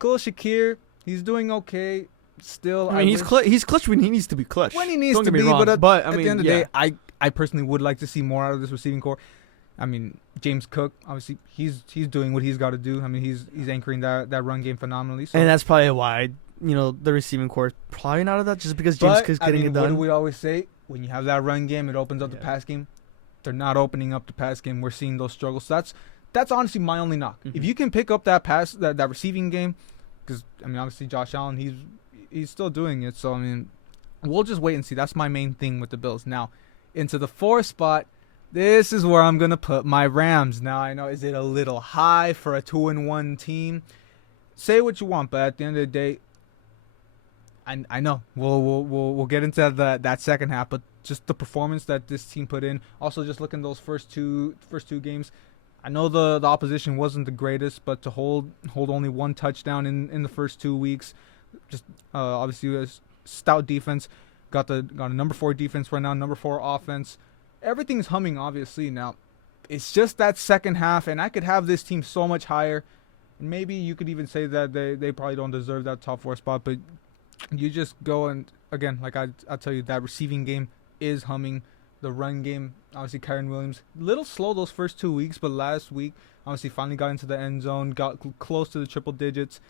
Khalil Shakir, he's doing okay. Still, I mean, he's clutch when he needs to be clutch. When he needs Don't to get me be, wrong, but at the end of the day, I personally would like to see more out of this receiving core. I mean, James Cook, obviously, he's doing what he's got to do. I mean, he's anchoring that run game phenomenally. So. And that's probably why, the receiving core is probably not of that, just because James Cook's getting it done. What do we always say? When you have that run game, it opens up the pass game. They're not opening up the pass game. We're seeing those struggles. So that's honestly my only knock. If you can pick up that pass, that receiving game, because, I mean, obviously Josh Allen, he's still doing it. So, I mean, we'll just wait and see. That's my main thing with the Bills. Now, into the 4th spot, this is where I'm going to put my Rams. Now, I know, is it a little high for a 2-1 team? Say what you want, but at the end of the day, I know we'll get into that second half, but just the performance that this team put in. Also, just looking at those first two games, I know the opposition wasn't the greatest, but to hold only 1 touchdown in the first 2 weeks, just obviously a stout defense. Got a number 4 defense right now, number 4 offense. Everything's humming, obviously. Now, it's just that second half, and I could have this team so much higher. Maybe you could even say that they probably don't deserve that top 4 spot, but you just go and, again, like I'll tell you, that receiving game is humming. The run game, obviously, Kyren Williams, little slow those first 2 weeks, but last week, obviously, finally got into the end zone, got close to the triple digits.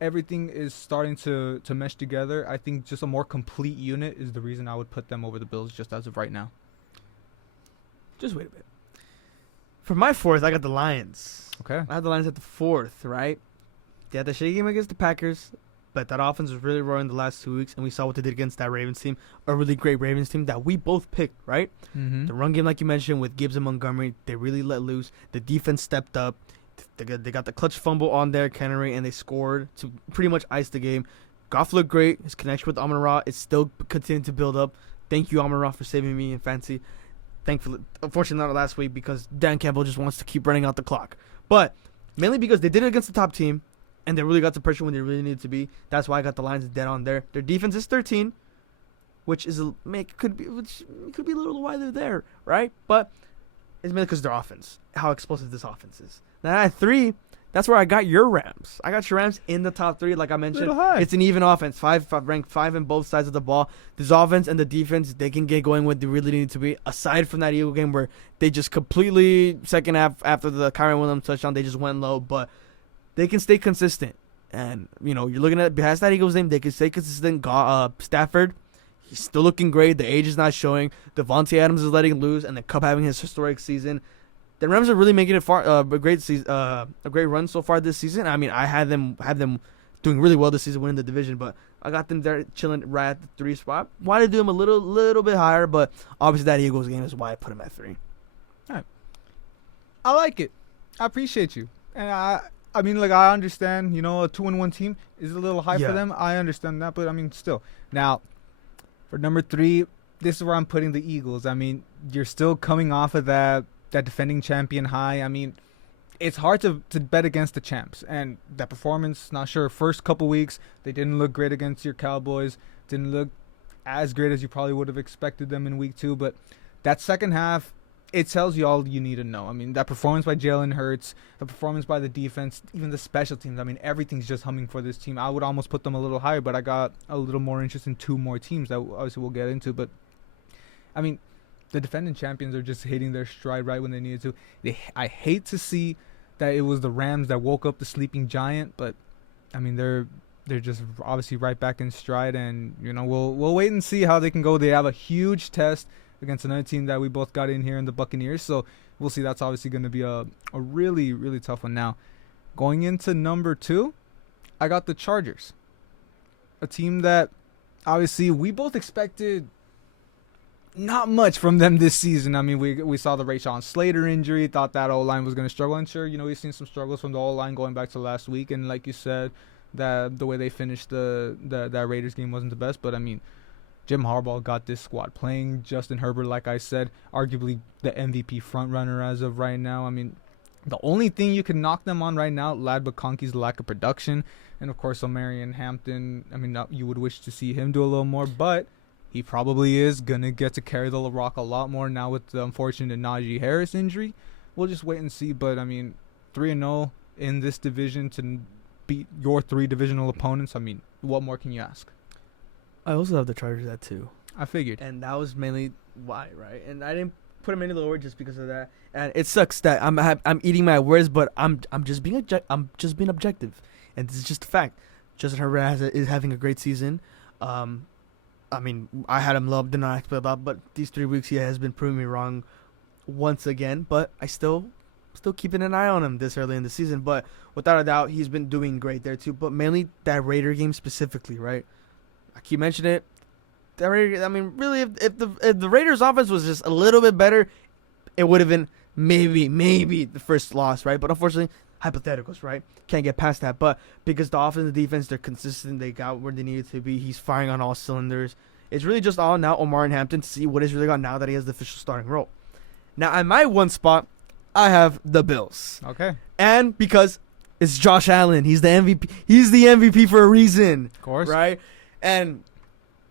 Everything is starting to mesh together. I think just a more complete unit is the reason I would put them over the Bills just as of right now. Just wait a bit. For my 4th, I got the Lions. Okay. I had the Lions at the 4th, right? They had the shitty game against the Packers, but that offense was really roaring the last 2 weeks, and we saw what they did against that Ravens team, a really great Ravens team that we both picked, right? Mm-hmm. The run game, like you mentioned, with Gibbs and Montgomery, they really let loose. The defense stepped up. They got the clutch fumble on there, Kennery, and they scored to pretty much ice the game. Goff looked great. His connection with Amon-Ra is still continuing to build up. Thank you, Amon-Ra, for saving me in fantasy. Thankfully, unfortunately not last week because Dan Campbell just wants to keep running out the clock. But mainly because they did it against the top team, and they really got the pressure when they really needed to be. That's why I got the Lions dead on there. Their defense is 13, which could be a little why they're there, right? But it's mainly because of their offense, how explosive this offense is. Now at 3, that's where I got your Rams. I got your Rams in the top 3, like I mentioned. It's an even offense. Ranked 5 in both sides of the ball. This offense and the defense, they can get going when they really need to be. Aside from that Eagle game where they just completely, second half after the Kyren Williams touchdown, they just went low. But they can stay consistent. And, you're looking at past that Eagles game, they can stay consistent. Stafford, he's still looking great. The age is not showing. Devontae Adams is letting loose. And the Cup having his historic season. The Rams are really making it far a great season, a great run so far this season. I mean, I had them doing really well this season, winning the division, but I got them there chilling right at the 3 spot. Wanted to do them a little bit higher, but obviously that Eagles game is why I put them at 3. All right, I like it. I appreciate you, and I mean, like I understand. A 2-1 team is a little high for them. I understand that, but I mean, still. Now, for number 3, this is where I'm putting the Eagles. I mean, you're still coming off of that defending champion high. I mean, it's hard to bet against the champs. And that performance, not sure, first couple weeks, they didn't look great against your Cowboys. Didn't look as great as you probably would have expected them in week 2. But that second half, it tells you all you need to know. I mean, that performance by Jalen Hurts, the performance by the defense, even the special teams. I mean, everything's just humming for this team. I would almost put them a little higher, but I got a little more interest in 2 more teams that obviously we'll get into. But, I mean, the defending champions are just hitting their stride right when they needed to. I hate to see that it was the Rams that woke up the sleeping giant, but I mean they're just obviously right back in stride, and we'll wait and see how they can go. They have a huge test against another team that we both got in here in the Buccaneers. So we'll see. That's obviously going to be a really, really tough one. Now, going into number 2, I got the Chargers. A team that obviously we both expected not much from them this season. I mean, we saw the Rashawn Slater injury, thought that O-line was going to struggle. And sure, we've seen some struggles from the O-line going back to last week. And like you said, that the way they finished that Raiders game wasn't the best. But, I mean, Jim Harbaugh got this squad playing. Justin Herbert, like I said, arguably the MVP frontrunner as of right now. I mean, the only thing you can knock them on right now, Lad McConkey's lack of production. And, of course, Omarion Hampton, I mean, you would wish to see him do a little more. But he probably is going to get to carry the rock a lot more now with the unfortunate Najee Harris injury. We'll just wait and see. But, I mean, 3-0 in this division to beat your 3 divisional opponents. I mean, what more can you ask? I also have the Chargers at 2. I figured. And that was mainly why, right? And I didn't put them any lower just because of that. And it sucks that I'm eating my words, but I'm just being objective. And this is just a fact. Justin Herbert is having a great season. I mean, I had him low, did not expect that, but these 3 weeks he has been proving me wrong once again. But I still keeping an eye on him this early in the season. But without a doubt, he's been doing great there too. But mainly that Raider game specifically, right? I keep mentioning it. That Raider, I mean, really, if the Raiders' offense was just a little bit better, it would have been maybe the first loss, right? But unfortunately, hypotheticals, right? Can't get past that. But because the offense and the defense, they're consistent. They got where they needed to be. He's firing on all cylinders. It's really just all now Omarion Hampton to see what he's really got now that he has the official starting role. Now, at my 1 spot, I have the Bills. Okay. And because it's Josh Allen. He's the MVP. He's the MVP for a reason. Of course. Right? And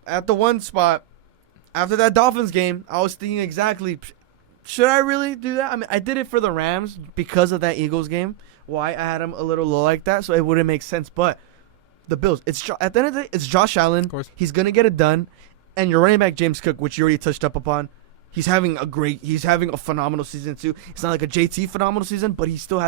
at the 1 spot, after that Dolphins game, I was thinking exactly, should I really do that? I mean, I did it for the Rams because of that Eagles game. Why I had him a little low like that, so it wouldn't make sense. But the Bills, at the end of the day, it's Josh Allen. Of course. He's going to get it done. And your running back, James Cook, which you already touched up upon, he's having a phenomenal season too. It's not like a JT phenomenal season, but he's still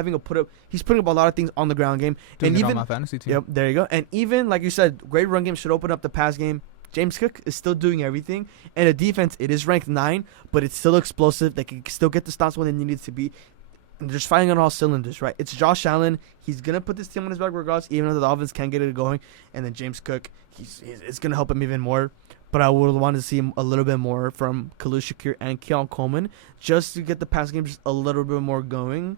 he's putting up a lot of things on the ground game. Doing and it even on my fantasy team. Yep, there you go. And even like you said, great run game should open up the pass game. James Cook is still doing everything. And the defense, it is ranked 9, but it's still explosive. They can still get the stops when they need it to be. And they're just firing on all cylinders, right? It's Josh Allen. He's going to put this team on his back regardless, even though the offense can't get it going. And then James Cook, it's going to help him even more. But I would want to see him a little bit more from Khalil Shakir and Keon Coleman just to get the pass game just a little bit more going.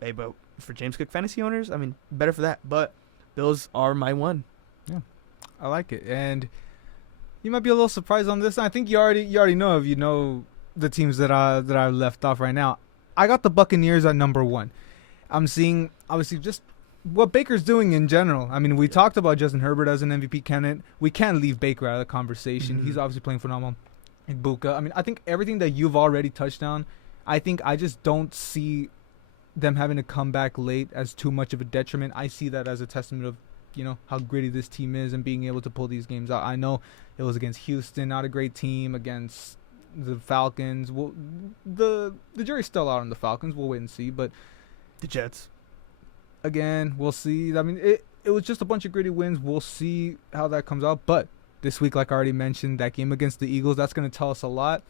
Hey, but for James Cook fantasy owners, I mean, better for that. But those are my 1. Yeah, I like it. And you might be a little surprised on this. I think you already know if you know the teams that I left off right now. I got the Buccaneers at number 1. I'm seeing, obviously, just what Baker's doing in general. I mean, we talked about Justin Herbert as an MVP candidate. We can't leave Baker out of the conversation. Mm-hmm. He's obviously playing phenomenal. Ibuka. I mean, I think everything that you've already touched on, I just don't see them having to come back late as too much of a detriment. I see that as a testament of, how gritty this team is and being able to pull these games out. I know it was against Houston, not a great team, against the Falcons. Well, the jury's still out on the Falcons. We'll wait and see. But the Jets, again, we'll see. I mean, it was just a bunch of gritty wins. We'll see how that comes out. But this week, like I already mentioned, that game against the Eagles, that's going to tell us a lot.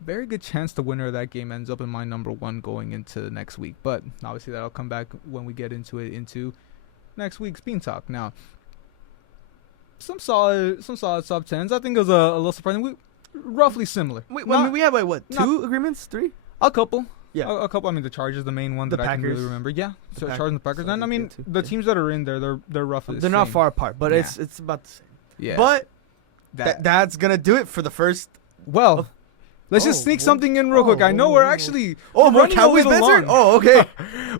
Very good chance the winner of that game ends up in my number 1 going into next week. But obviously, that'll come back when we get into next week's Bean Talk. Now, some solid sub 10s. I think it was a little surprising. Roughly similar. We have 2 agreements, 3? A couple. Yeah, a couple. I mean, the Chargers, the main one that I can really remember. Yeah, so Chargers and the Packers. And I mean, the teams that are in there, they're roughly the same. They're not far apart, but it's about the same. Yeah. But that's gonna do it for the first. Well, let's just sneak something in real quick. I know we're actually more Cowboys long. Oh, okay.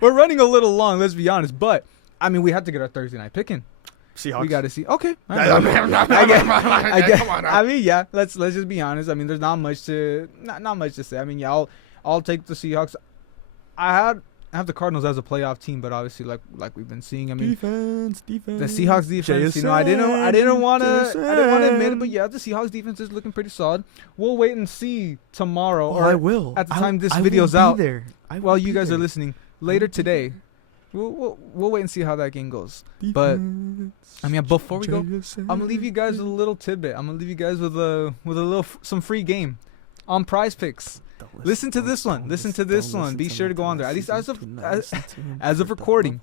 We're running a little long. Let's be honest, but I mean, we have to get our Thursday night pick in. Seahawks. We got to see. Okay. I get. I mean, yeah. Let's just be honest. I mean, there's not much to say. I mean, yeah, I'll take the Seahawks. I have the Cardinals as a playoff team, but obviously, like we've been seeing, I mean, defense. The Seahawks defense. Jaxson, I didn't want to admit it, but yeah, the Seahawks defense is looking pretty solid. We'll wait and see tomorrow, or I will at the time this video's out. There. While you guys are listening later today. We'll wait and see how that game goes. But I mean, before we go, I'm gonna leave you guys with a little tidbit. I'm gonna leave you guys with some free game. on Prize Picks. Listen to this one. Listen to this one. Be sure to go on there. At least as of recording.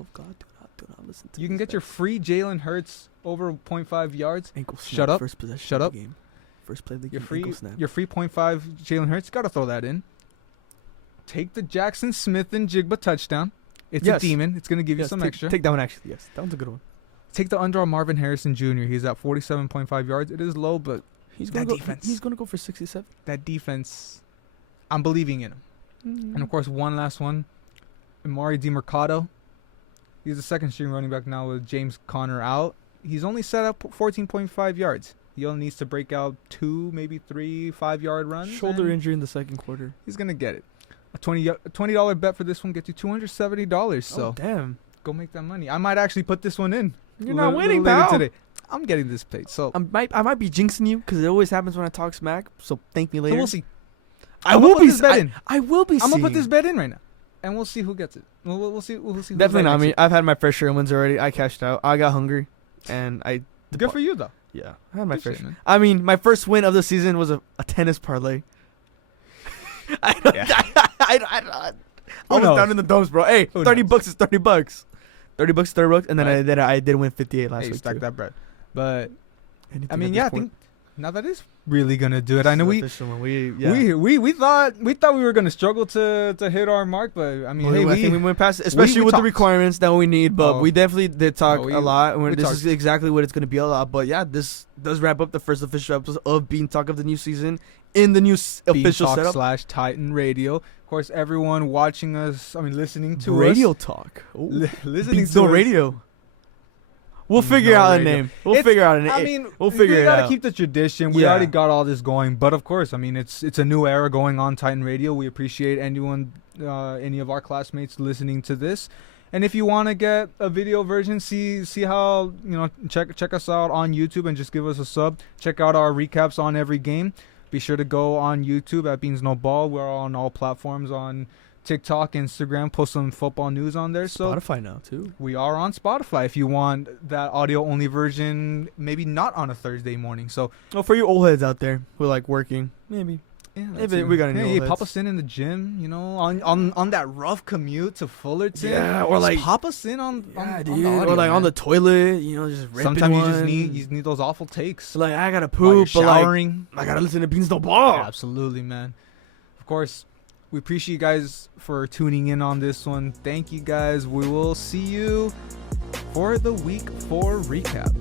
You can get your free Jalen Hurts over 0.5 yards. Shut up. Shut up. First play of the game. Your free 0.5 Jalen Hurts. Got to throw that in. Take the Jaxson Smith and Jigba touchdown. It's a demon. It's going to give you some extra. Take that one, actually. Yes, that one's a good one. Take the under on Marvin Harrison Jr. He's at 47.5 yards. It is low, but he's going to go for 67. That defense, I'm believing in him. And, of course, one last one. Amari DeMercado. He's the second string running back now with James Conner out. He's only set up 14.5 yards. He only needs to break out 2, maybe 3 5-yard runs. Shoulder injury in the second quarter. He's going to get it. A $20 bet for this one gets you $270. So damn. Go make that money. I might actually put this one in. You're not winning, pal. Today. I'm getting this paid. So I might be jinxing you because it always happens when I talk smack. So thank me later. So we'll see. I will be betting. I will be. I'm gonna put this bet in right now, and we'll see who gets it. We'll see. We'll see. Definitely not me. I've had my fair share of wins already. I cashed out. I got hungry, and I. Good for you though. Yeah, I had my fair share. I mean, my first win of the season was a tennis parlay. I was down in the dumps, bro. Hey, $30 is $30. $30, and then I did win 58 last week. Stack that bread, but I mean, I think now that is really gonna do it. I know we thought we were gonna struggle to hit our mark, but I mean, I think we went past it, especially with the requirements that we need. But we definitely did talk a lot. This is exactly what it's gonna be a lot. But yeah, this does wrap up the first official episode of Bean Talk of the new season in the new official setup / Titan Radio. Of course, everyone watching us, listening to Radio us. Talk. Listening to radio. We'll figure out a name. We'll figure out a name. We'll figure it out. We gotta keep the tradition. We already got all this going, but of course, it's a new era going on Titan Radio. We appreciate anyone, any of our classmates listening to this. And if you want to get a video version, see how check us out on YouTube and just give us a sub. Check out our recaps on every game. Be sure to go on YouTube at Beans No Ball. We're on all platforms on TikTok, Instagram, post some football news on there. So Spotify now too. We are on Spotify if you want that audio only version, maybe not on a Thursday morning. So for you old heads out there who like working, maybe. Yeah, maybe we got any old heads. Pop us in the gym, on that rough commute to Fullerton. Yeah, or like just pop us in on the audio, or like on the toilet, just ripping sometimes one. you just need those awful takes. Like I gotta poop, but showering. I gotta listen to Beans No Ball. Yeah, absolutely, man. Of course. We appreciate you guys for tuning in on this one. Thank you guys. We will see you for the week 4 recap.